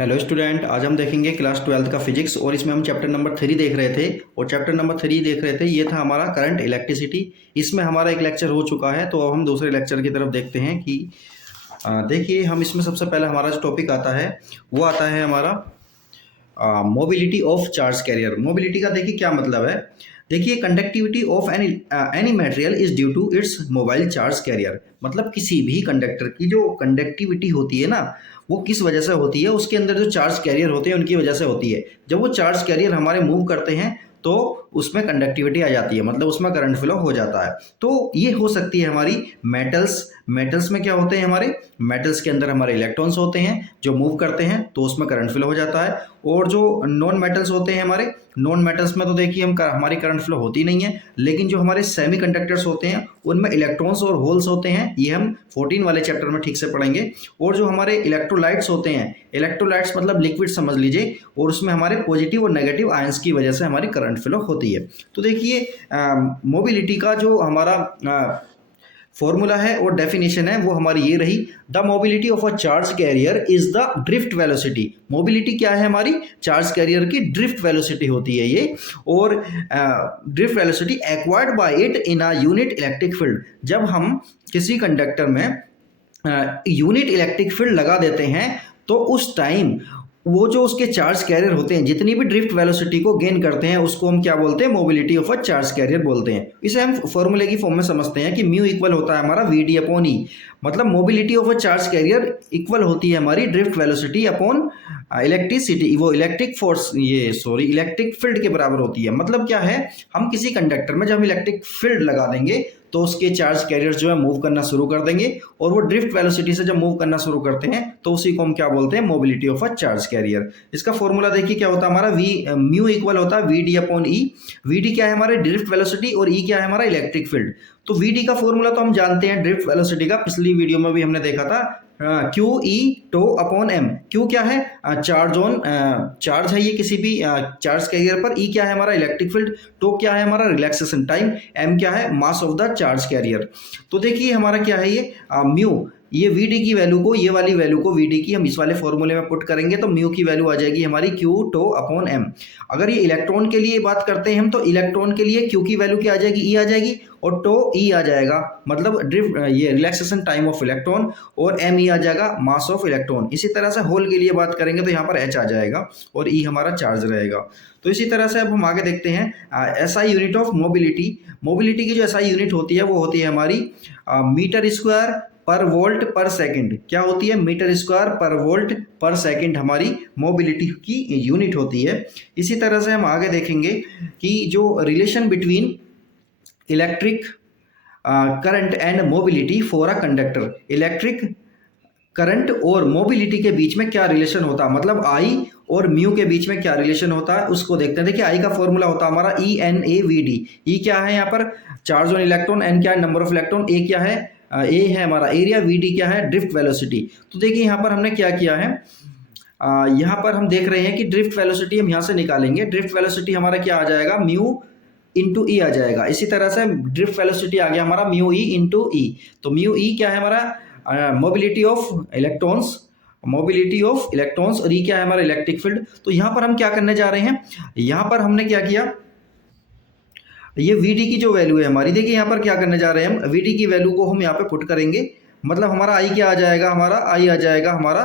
Hello student, आज हम देखेंगे क्लास 12th का फिजिक्स और इसमें हम चैप्टर नंबर 3 देख रहे थे। और चैप्टर नंबर 3 देख रहे थे, ये था हमारा करंट इलेक्ट्रिसिटी। इसमें हमारा एक लेक्चर हो चुका है, तो अब हम दूसरे लेक्चर की तरफ देखते हैं कि देखिए, हम इसमें सबसे पहले हमारा जो टॉपिक आता है वो आता है हमारा mobility of charge carrier. Mobility का देखिए क्या मतलब है। देखिए, conductivity of any material is due to its mobile charge carrier. मतलब किसी भी कंडक्टर की जो कंडक्टिविटी होती है ना, वो किस वजह से होती है, उसके अंदर जो चार्ज कैरियर होते हैं उनकी वजह से होती है। जब वो चार्ज कैरियर हमारे मूव करते हैं तो उसमें कंडक्टिविटी आ जाती है, मतलब उसमें करंट फ्लो हो जाता है। तो ये हो सकती है हमारी मेटल्स में क्या होते हैं, हमारे मेटल्स के अंदर हमारे इलेक्ट्रॉन्स होते हैं जो मूव करते हैं, तो उसमें करंट फ्लो हो जाता है। और जो नॉन मेटल्स होते हैं, हमारे नॉन मेटल्स में तो देखिए हमारी करंट फ्लो होती नहीं है। लेकिन जो हमारे सेमी कंडक्टर्स होते हैं उनमें इलेक्ट्रॉन्स और होल्स होते हैं, ये हम 14 वाले चैप्टर में ठीक से पढ़ेंगे। और जो हमारे इलेक्ट्रोलाइट्स होते हैं, इलेक्ट्रोलाइट्स मतलब लिक्विड समझ लीजिए, और उसमें हमारे पॉजिटिव और नेगेटिव आयंस की वजह से हमारी करंट फ्लो होती है। तो देखिए, मोबिलिटी का जो हमारा फॉर्मूला है और डेफिनेशन है वो हमारी ये रही। The mobility of a charge career is the drift velocity. Mobility क्या है, हमारी चार्ज कैरियर की ड्रिफ्ट वेलोसिटी होती है ये। और drift velocity acquired by it in a unit electric field. जब हम किसी कंडक्टर में यूनिट इलेक्ट्रिक फील्ड लगा देते हैं तो उस टाइम वो जो उसके चार्ज कैरियर होते हैं जितनी भी ड्रिफ्ट वेलोसिटी को गेन करते हैं उसको हम क्या बोलते हैं, mobility of a charge career बोलते हैं। इसे हम फॉर्मूले की फॉर्म में समझते हैं कि म्यू इक्वल होता है हमारा वी डी अपॉन ई। मतलब mobility of a charge career equal होती है हमारी ड्रिफ्ट वेलोसिटी अपॉन इलेक्ट्रिसिटी, वो इलेक्ट्रिक फोर्स, इलेक्ट्रिक फील्ड के बराबर होती है। मतलब क्या है, हम किसी कंडक्टर में जब हम इलेक्ट्रिक फील्ड लगा देंगे तो उसके चार्ज कैरियर जो है मूव करना शुरू कर देंगे, और वो ड्रिफ्ट वेलोसिटी से जब मूव करना शुरू करते हैं तो उसी को हम क्या बोलते हैं, mobility of a charge carrier. इसका फॉर्मूला देखिए क्या होता है हमारा, म्यू इक्वल होता है V D upon E. V D क्या है हमारे ड्रिफ्ट वेलोसिटी और ई क्या है हमारा इलेक्ट्रिक फील्ड। तो वी डी का फॉर्मूला तो हम जानते हैं ड्रिफ्ट वेलोसिटी का, पिछली वीडियो में भी हमने देखा था, Q E tau upon M. Q क्या है, चार्ज है ये किसी भी चार्ज कैरियर पर। ई क्या है हमारा इलेक्ट्रिक फील्ड। टो क्या है हमारा रिलैक्सेशन टाइम। एम क्या है mass of the charge carrier. तो देखिए हमारा क्या है ये म्यू, ये वी डी की वैल्यू को, ये वाली वैल्यू को वी डी की हम इस वाले फॉर्मूले में पुट करेंगे तो म्यू की वैल्यू आ जाएगी हमारी क्यू टो अपॉन एम। अगर ये इलेक्ट्रॉन के लिए बात करते हैं हम, तो इलेक्ट्रॉन के लिए क्यू की वैल्यू क्या आ जाएगी, ई आ जाएगी, और टो ई आ जाएगा, मतलब ड्रिफ्ट ये रिलैक्सेशन टाइम ऑफ इलेक्ट्रॉन, और एम ई आ जाएगा मास ऑफ इलेक्ट्रॉन। इसी तरह से होल के लिए बात करेंगे तो यहाँ पर एच आ जाएगा और ई हमारा चार्ज रहेगा। तो इसी तरह से अब हम आगे देखते हैं SI unit of mobility. Mobility की जो एसआई यूनिट होती है वो होती है हमारी मीटर स्क्वायर पर वोल्ट पर सेकंड। क्या होती है, मीटर स्क्वायर पर वोल्ट पर सेकंड हमारी मोबिलिटी की यूनिट होती है। इसी तरह से हम आगे देखेंगे कि जो relation between electric current and mobility for a conductor, electric current और मोबिलिटी के बीच में क्या रिलेशन होता है, मतलब आई और म्यू के बीच में क्या रिलेशन होता है उसको देखते हैं। देखिए, आई का फॉर्मूला होता है हमारा E N A V D. E क्या है यहाँ पर चार्ज ऑन इलेक्ट्रॉन, एन क्या है नंबर ऑफ इलेक्ट्रॉन, ए क्या है ए है हमारा एरिया, वी डी क्या है ड्रिफ्ट वेलोसिटी। तो देखिए यहाँ पर हमने क्या किया है, यहाँ पर हम देख रहे हैं कि ड्रिफ्ट वेलोसिटी हम यहाँ से निकालेंगे। ड्रिफ्ट वेलोसिटी हमारा क्या आ जाएगा, म्यू इंटू ई आ जाएगा। इसी तरह से ड्रिफ्ट वेलोसिटी आ गया हमारा म्यू ई इंटू ई। तो म्यू ई क्या है हमारा मोबिलिटी ऑफ इलेक्ट्रॉन्स, और ई क्या है हमारा इलेक्ट्रिक फील्ड। तो यहाँ पर हम क्या करने जा रहे हैं, यहाँ पर हमने क्या किया, ये वी डी की जो वैल्यू है हमारी, देखिए यहाँ पर क्या करने जा रहे हैं हम, वी डी की वैल्यू को हम यहाँ पे पुट करेंगे। मतलब हमारा आई क्या आ जाएगा, हमारा आई आ जाएगा हमारा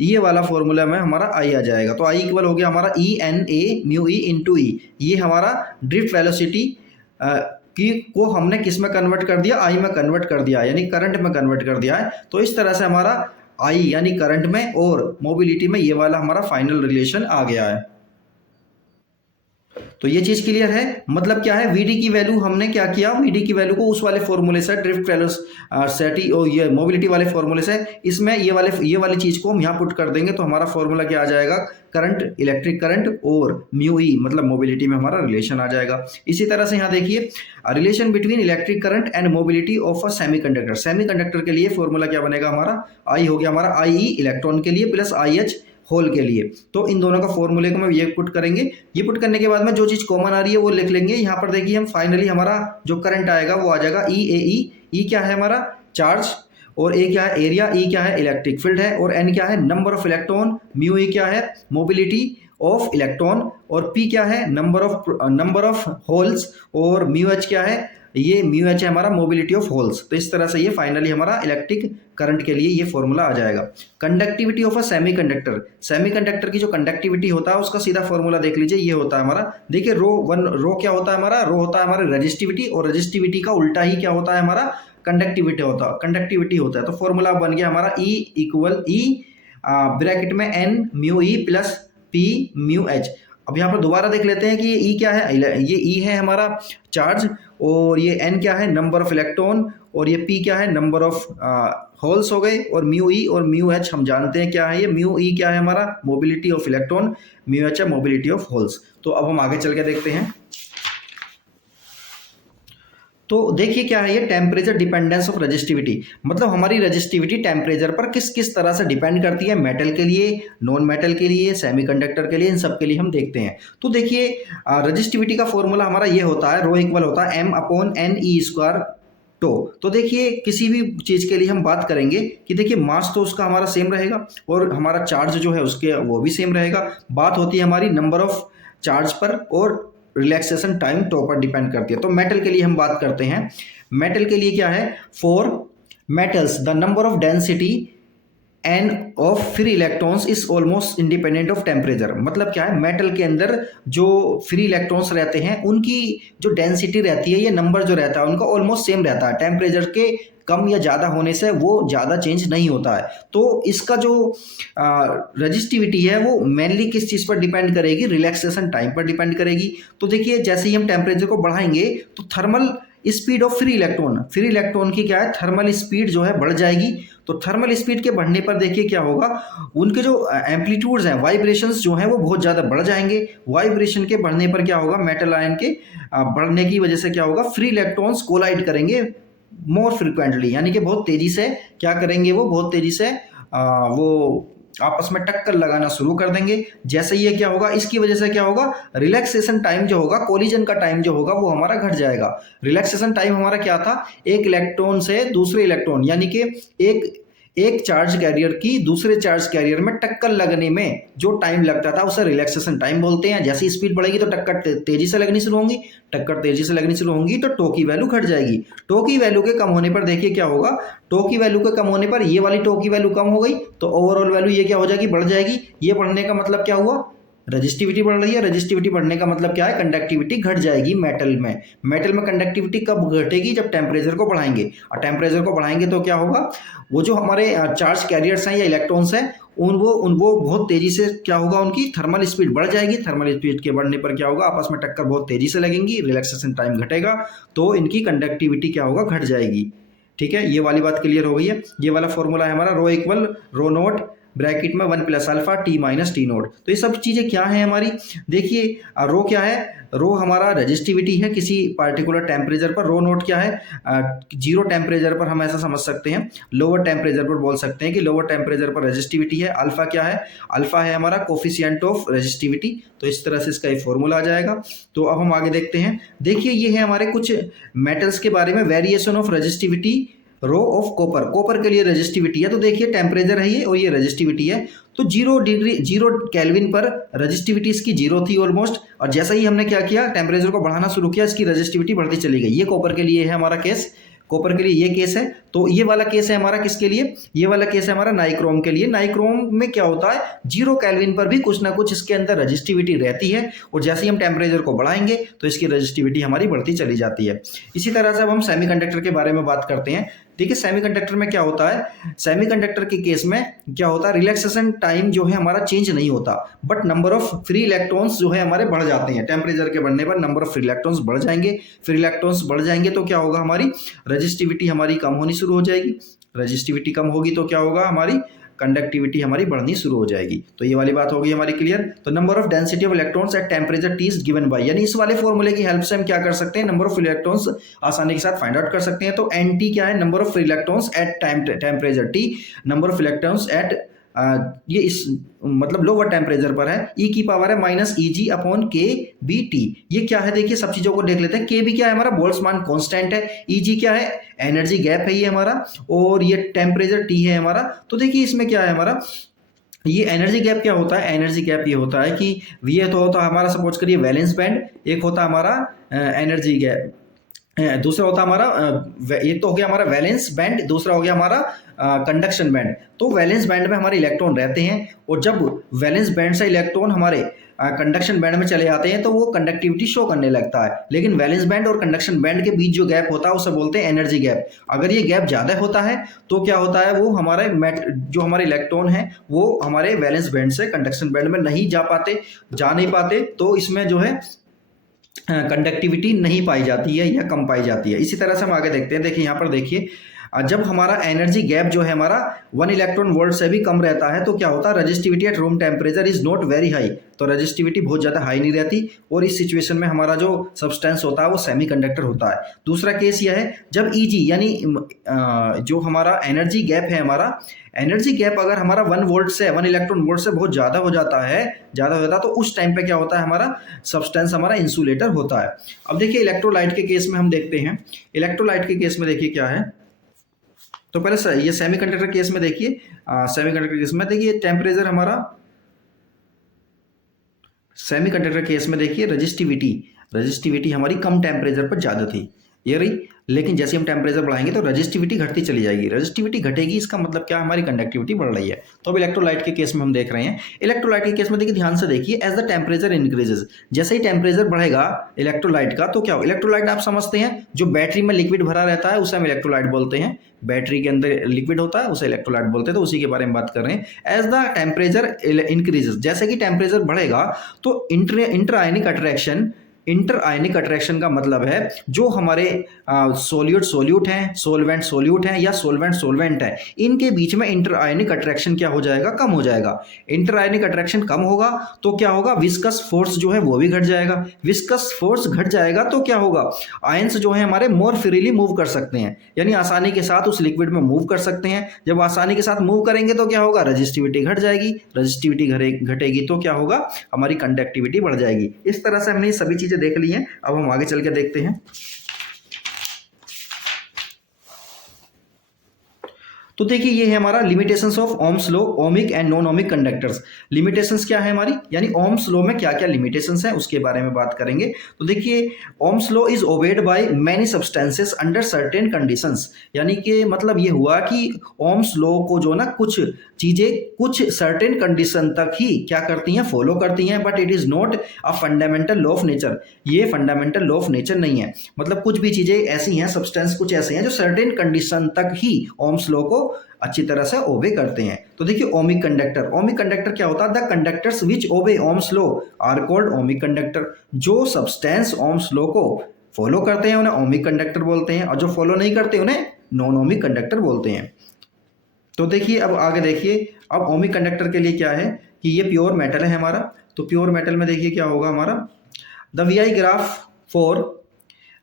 ये वाला फॉर्मूला में हमारा आई आ जाएगा। तो आई इक्वल हो गया हमारा E N A mu E into E. ये हमारा ड्रिफ्ट वेलोसिटी की को हमने किस में कन्वर्ट कर दिया, आई में कन्वर्ट कर दिया, यानी करंट में कन्वर्ट कर दिया है। तो इस तरह से हमारा आई यानी करंट में और मोबिलिटी में ये वाला हमारा फाइनल रिलेशन आ गया है। तो ये चीज क्लियर है। मतलब क्या है, वीडी की वैल्यू हमने क्या किया, वीडी की वैल्यू को उस वाले फॉर्मूले से ड्रिफ्ट वेलोसिटी और ये मोबिलिटी वाले फॉर्मूले से, इसमें ये वाली चीज को हम यहाँ पुट कर देंगे तो हमारा फॉर्मूला क्या आ जाएगा, करंट, इलेक्ट्रिक करंट और म्यू ई, मतलब मोबिलिटी में हमारा रिलेशन आ जाएगा। इसी तरह से यहाँ देखिए relation between electric current and mobility of a semiconductor. Semiconductor के लिए फॉर्मूला क्या बनेगा हमारा, आई हो गया हमारा आई ई इलेक्ट्रॉन के लिए प्लस आई एच होल के लिए। तो इन दोनों का फॉर्मूले को हम ये पुट करेंगे। ये पुट करने के बाद में जो चीज कॉमन आ रही है वो लिख लेंगे। यहाँ पर देखिए हम फाइनली हमारा जो करंट आएगा वो आ जाएगा ई ए ई। ई क्या है हमारा चार्ज, और ए क्या है, एरिया, ई क्या है, इलेक्ट्रिक फील्ड है, और एन क्या है, number of electron, mu E क्या है, मोबिलिटी ऑफ इलेक्ट्रॉन, और पी क्या है, नंबर ऑफ होल्स, और म्यू एच क्या है, ये म्यू एच है हमारा मोबिलिटी ऑफ होल्स। तो इस तरह से ये फाइनली हमारा इलेक्ट्रिक करंट के लिए ये फॉर्मूला आ जाएगा। Conductivity of a semiconductor, semiconductor की जो कंडक्टिविटी होता है उसका सीधा फॉर्मूला देख लीजिए, ये होता है हमारा, देखिए रो क्या होता है हमारा, रो होता है हमारा रेजिस्टिविटी, और रेजिस्टिविटी का उल्टा ही क्या होता है हमारा, कंडक्टिविटी होता है। तो फॉर्मूला बन गया हमारा E इक्वल E ब्रैकेट में N mu E plus P mu H. अब यहाँ पर दोबारा देख लेते हैं कि ये E क्या है, ये E है हमारा चार्ज, और ये N क्या है, नंबर ऑफ इलेक्ट्रॉन, और ये P क्या है, नंबर ऑफ होल्स हो गए, और म्यू ई और म्यू एच हम जानते हैं क्या है, ये म्यू ई क्या है हमारा, mobility of electron, mu H है मोबिलिटी ऑफ होल्स। तो अब हम आगे चल के देखते हैं। तो देखिए क्या है ये, टेम्परेचर डिपेंडेंस ऑफ रेजिस्टिविटी, मतलब हमारी रेजिस्टिविटी टेम्परेचर पर किस किस तरह से डिपेंड करती है, मेटल के लिए, नॉन मेटल के लिए, सेमीकंडक्टर के लिए, इन सब के लिए हम देखते हैं। तो देखिए रेजिस्टिविटी का फॉर्मूला हमारा ये होता है, रो इक्वल होता है M/N/E²। तो देखिए किसी भी चीज़ के लिए हम बात करेंगे कि देखिए मास तो उसका हमारा सेम रहेगा, और हमारा चार्ज जो है उसके वो भी सेम रहेगा। बात होती है हमारी नंबर ऑफ चार्ज पर, और रिलैक्सेशन टाइम पर डिपेंड करती है। तो मेटल के लिए हम बात करते हैं, मेटल के लिए क्या है, for metals the number of density N of free electrons is almost independent of temperature. मतलब क्या है, मेटल के अंदर जो फ्री इलेक्ट्रॉन्स रहते हैं उनकी जो डेंसिटी रहती है, ये नंबर जो रहता है उनका ऑलमोस्ट सेम रहता है, टेम्परेचर के कम या ज़्यादा होने से वो ज़्यादा चेंज नहीं होता है। तो इसका जो रजिस्टिविटी है वो मेनली किस चीज़ पर डिपेंड करेगी, रिलैक्सेशन टाइम पर डिपेंड करेगी। तो देखिए जैसे ही हम टेम्परेचर को बढ़ाएंगे तो thermal speed of free electron की क्या है, थर्मल स्पीड जो है बढ़ जाएगी। तो थर्मल स्पीड के बढ़ने पर देखिए क्या होगा, उनके जो एम्पलीट्यूड्स हैं, वाइब्रेशंस जो हैं वो बहुत ज़्यादा बढ़ जाएंगे। वाइब्रेशन के बढ़ने पर क्या होगा, मेटल आयन के बढ़ने की वजह से क्या होगा, फ्री इलेक्ट्रॉन्स कोलाइड करेंगे मोर फ्रिक्वेंटली, यानी कि बहुत तेज़ी से क्या करेंगे, वो बहुत तेज़ी से वो आपस में टक्कर लगाना शुरू कर देंगे। जैसे ये क्या होगा, इसकी वजह से क्या होगा, रिलैक्सेशन टाइम जो होगा, कोलिजन का टाइम जो होगा वो हमारा घट जाएगा। रिलैक्सेशन टाइम हमारा क्या था, एक इलेक्ट्रॉन से दूसरे इलेक्ट्रॉन, यानी कि एक चार्ज कैरियर की दूसरे चार्ज कैरियर में टक्कर लगने में जो टाइम लगता था उसे रिलैक्सेशन टाइम बोलते हैं। जैसी स्पीड बढ़ेगी तो टक्कर तेजी से लगनी शुरू होंगी, टक्कर तेजी से लगनी शुरू होंगी तो टो की वैल्यू घट जाएगी। टो की वैल्यू के कम होने पर देखिए क्या होगा, टो की वैल्यू के कम होने पर ये वाली टो की वैल्यू कम हो गई तो ओवरऑल वैल्यू ये क्या हो जाएगी, बढ़ जाएगी। ये बढ़ने का मतलब क्या हुआ, रजिस्टिविटी बढ़ रही है। रजिस्टिविटी बढ़ने का मतलब क्या है, कंडक्टिविटी घट जाएगी मेटल में कंडक्टिविटी कब घटेगी, जब टेम्परेचर को बढ़ाएंगे। और टेम्परेचर को बढ़ाएंगे तो क्या होगा, वो जो हमारे चार्ज कैरियर्स हैं या इलेक्ट्रॉन्स हैं वो बहुत तेजी से क्या होगा, उनकी थर्मल स्पीड बढ़ जाएगी। थर्मल स्पीड के बढ़ने पर क्या होगा, आपस में टक्कर बहुत तेजी से लगेंगी, रिलैक्सेशन टाइम घटेगा तो इनकी कंडक्टिविटी क्या होगा, घट जाएगी। ठीक है, ये वाली बात क्लियर हो गई है। ये वाला फॉर्मूला है हमारा, रो इक्वल रो नोट ब्रैकेट में 1 plus alpha T minus T note. तो ये सब चीज़ें क्या है हमारी, देखिए रो क्या है, रो हमारा रजिस्टिविटी है किसी पार्टिकुलर टेम्परेचर पर। रो नोट क्या है, जीरो टेम्परेचर पर हम ऐसा समझ सकते हैं, लोअर टेम्परेचर पर बोल सकते हैं कि लोअर टेम्परेचर पर रजिस्टिविटी है। अल्फा क्या है, अल्फा है हमारा कोफिशिएंट ऑफ रजिस्टिविटी। तो इस तरह से इसका एक फॉर्मूला आ जाएगा। तो अब हम आगे देखते हैं। देखिए ये है हमारे कुछ मेटल्स के बारे में, variation of resistivity rho of copper के लिए रजिस्टिविटी है। तो देखिए टेम्परेचर है ये और ये रजिस्टिविटी है। तो 0 केल्विन पर रजिस्टिविटी इसकी 0 थी ऑलमोस्ट, और जैसा ही हमने क्या किया, टेम्परेचर को बढ़ाना शुरू किया, इसकी रजिस्टिविटी बढ़ती चली गई। ये कॉपर के लिए है हमारा केस, कॉपर के लिए ये केस है। तो ये वाला केस है हमारा किसके लिए, ये वाला केस है हमारा नाइक्रोम के लिए। नाइक्रोम में क्या होता है, 0 केल्विन पर भी कुछ ना कुछ इसके अंदर रजिस्टिविटी रहती है, और जैसे ही हम टेम्परेचर को बढ़ाएंगे तो इसकी रजिस्टिविटी हमारी बढ़ती चली जाती है। इसी तरह से अब हम सेमीकंडक्टर के बारे में बात करते हैं। देखिए सेमीकंडक्टर में क्या होता है, सेमीकंडक्टर के केस में क्या होता है, रिलैक्सेशन टाइम जो है हमारा चेंज नहीं होता, but number of free electrons जो है हमारे बढ़ जाते हैं। टेम्परेचर के बढ़ने पर नंबर ऑफ फ्री इलेक्ट्रॉन्स बढ़ जाएंगे। फ्री इलेक्ट्रॉन्स बढ़ जाएंगे तो क्या होगा, हमारी रजिस्टिविटी हमारी कम होनी शुरू हो जाएगी। रजिस्टिविटी कम होगी तो क्या होगा, हमारी कंडक्टिविटी हमारी बढ़नी शुरू हो जाएगी। तो ये वाली बात होगी हमारी क्लियर। तो number of density of electrons at temperature T is given by, यानी इस वाले फॉर्मूले की हेल्प से हम क्या कर सकते हैं, नंबर ऑफ इलेक्ट्रॉन्स आसानी के साथ फाइंड आउट कर सकते हैं। तो एन टी क्या है, number of electrons at temperature T, number of electrons at ये इस मतलब लोअर टेम्परेचर पर है, ई की पावर है माइनस ई जी अपॉन के बी टी। ये क्या है देखिए, सब चीज़ों को देख लेते हैं। के बी क्या है हमारा, बोल्ट्जमान कांस्टेंट है। ई जी क्या है, एनर्जी गैप है ये हमारा, और ये टेम्परेचर टी है हमारा। तो देखिए इसमें क्या है हमारा, ये एनर्जी गैप क्या होता है, एनर्जी गैप ये होता है कि ये तो होता है हमारा, सपोज करिए वैलेंस बैंड, एक होता है हमारा एनर्जी गैप, दूसरा होता है हमारा एक तो हो गया हमारा वैलेंस बैंड, दूसरा हो गया हमारा कंडक्शन बैंड। तो वैलेंस बैंड में हमारे इलेक्ट्रॉन रहते हैं, और जब वैलेंस बैंड से इलेक्ट्रॉन हमारे कंडक्शन बैंड में चले जाते हैं तो वो कंडक्टिविटी शो करने लगता है। लेकिन वैलेंस बैंड और कंडक्शन बैंड के बीच जो गैप होता है उसे बोलते हैं एनर्जी गैप। अगर ये गैप ज़्यादा होता है तो क्या होता है, वो हमारे जो हमारे इलेक्ट्रॉन हैं वो हमारे वैलेंस बैंड से कंडक्शन बैंड में नहीं जा नहीं पाते, तो इसमें जो है कंडक्टिविटी नहीं पाई जाती है या कम पाई जाती है। इसी तरह से हम आगे देखते हैं। देखिए यहाँ पर देखिए, जब हमारा एनर्जी गैप जो है हमारा 1 इलेक्ट्रॉन वोल्ट से भी कम रहता है तो क्या होता है, resistivity at room temperature is not very high. तो रजिस्टिविटी बहुत ज़्यादा हाई नहीं रहती, और इस सिचुएशन में हमारा जो सब्सटेंस होता है वो सेमीकंडक्टर होता है। दूसरा केस यह है, जब ईजी यानी जो हमारा एनर्जी गैप है, हमारा एनर्जी गैप अगर हमारा 1 इलेक्ट्रॉन वोल्ट से बहुत ज़्यादा हो जाता है, तो उस टाइम पे क्या होता है, हमारा सब्सटेंस हमारा इंसुलेटर होता है। अब देखिए इलेक्ट्रोलाइट के केस में हम देखते हैं। इलेक्ट्रोलाइट के केस में देखिए क्या है, तो पहले ये सेमीकंडक्टर केस में देखिए, सेमीकंडक्टर केस में देखिए टेम्परेचर हमारा, सेमीकंडक्टर केस में देखिए रजिस्टिविटी हमारी कम टेम्परेचर पर ज़्यादा थी, ये रही। लेकिन जैसे हम टेम्परेचर बढ़ाएंगे तो रजिस्टिविटी घटती चली जाएगी। रजिस्टिविटी घटेगी, इसका मतलब क्या, हमारी कंडक्टिविटी बढ़ रही है। तो अब इलेक्ट्रोलाइट के केस में हम देख रहे हैं। इलेक्ट्रोलाइट के केस में देखिए, ध्यान से देखिए, एज द टेम्परेचर इंक्रीजेज, जैसे ही टेम्परेचर बढ़ेगा इलेक्ट्रोलाइट का, तो क्या हो, इलेक्ट्रोलाइट आप समझते हैं जो बैटरी में लिक्विड भरा रहता है उसे हम इलेक्ट्रोलाइट बोलते हैं। बैटरी के अंदर लिक्विड होता है उसे इलेक्ट्रोलाइट बोलते हैं, तो उसी के बारे में बात कर रहे हैं। एज द टेम्परेचर इंक्रीजेज, जैसे कि टेम्परेचर बढ़ेगा तो इंटर आयनिक अट्रैक्शन का मतलब है जो हमारे सोल्यूट हैं या सोलवेंट है, इनके बीच में इंटर आयनिक अट्रैक्शन क्या हो जाएगा, कम हो जाएगा। इंटर आयनिक अट्रैक्शन कम होगा तो क्या होगा, विस्कस फोर्स जो है वो भी घट जाएगा। विस्कस फोर्स घट जाएगा तो क्या होगा, आयंस जो है हमारे मोर फ्रीली मूव कर सकते हैं, यानी आसानी के साथ उस लिक्विड में मूव कर सकते हैं। जब आसानी के साथ मूव करेंगे तो क्या होगा, रजिस्टिविटी घट जाएगी। रजिस्टिविटी घटेगी तो क्या होगा, हमारी कंडक्टिविटी बढ़ जाएगी। इस तरह से हमने ये सभी चीजें देख ली हैं। अब हम आगे चल के देखते हैं। तो देखिए ये है हमारा limitations of Ohm's law, ohmic and non ohmic conductors. Limitations क्या है हमारी, यानी ओम्स लॉ में क्या क्या लिमिटेशंस हैं उसके बारे में बात करेंगे। तो देखिए Ohm's law is obeyed by many substances under certain conditions, यानी कि मतलब ये हुआ कि ओम्स लॉ को जो ना कुछ चीजें कुछ सर्टेन कंडीशन तक ही क्या करती हैं, फॉलो करती हैं, but it is not a fundamental law of nature. ये फंडामेंटल लॉ ऑफ नेचर नहीं है, मतलब कुछ भी चीजें ऐसी हैं, सब्सटेंस कुछ ऐसे हैं जो सर्टेन कंडीशन तक ही ओम्स लॉ को अच्छी तरह से ओबे करते हैं। तो देखिए ओमिक कंडक्टर क्या होता है, the conductors which obey Ohm's law are called ohmic conductor. जो सब्सटेंस ओम्स लॉ को फॉलो करते हैं उन्हें ओमिक कंडक्टर बोलते हैं, और जो फॉलो नहीं करते उन्हें नॉन ओमिक कंडक्टर बोलते हैं। तो देखिए अब आगे देखिए, अब ओमिक कंडक्टर के लिए क्या है कि ये प्योर मेटल है हमारा। तो प्योर मेटल में देखिए क्या होगा हमारा, the V I graph for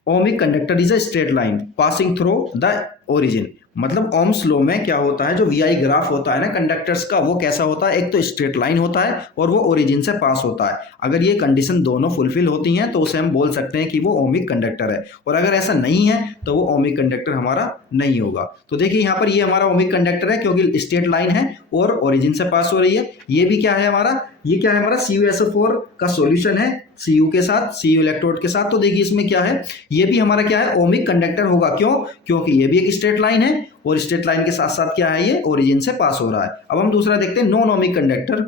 ohmic conductor is a straight line passing through the origin. मतलब ओम्स लॉ में क्या होता है, जो वी आई ग्राफ होता है ना कंडक्टर्स का, वो कैसा होता है, एक तो स्ट्रेट लाइन होता है और वो ओरिजिन से पास होता है। अगर ये कंडीशन दोनों फुलफिल होती हैं तो उसे हम बोल सकते हैं कि वो ओमिक कंडक्टर है, और अगर ऐसा नहीं है तो वो ओमिक कंडक्टर हमारा नहीं होगा। तो देखिए यहाँ पर ये हमारा ओमिक कंडक्टर है क्योंकि स्ट्रेट लाइन है और ओरिजिन से पास हो रही है। ये भी क्या है हमारा, ये क्या है हमारा CuSO4 का सॉल्यूशन है Cu के साथ, Cu इलेक्ट्रोड के साथ। तो देखिए इसमें क्या है, ये भी हमारा क्या है, ओमिक कंडक्टर होगा। क्यों, क्योंकि ये भी एक स्ट्रेट लाइन है और स्ट्रेट लाइन के साथ साथ क्या है, ये ओरिजिन से पास हो रहा है। अब हम दूसरा देखते हैं, non ohmic conductor.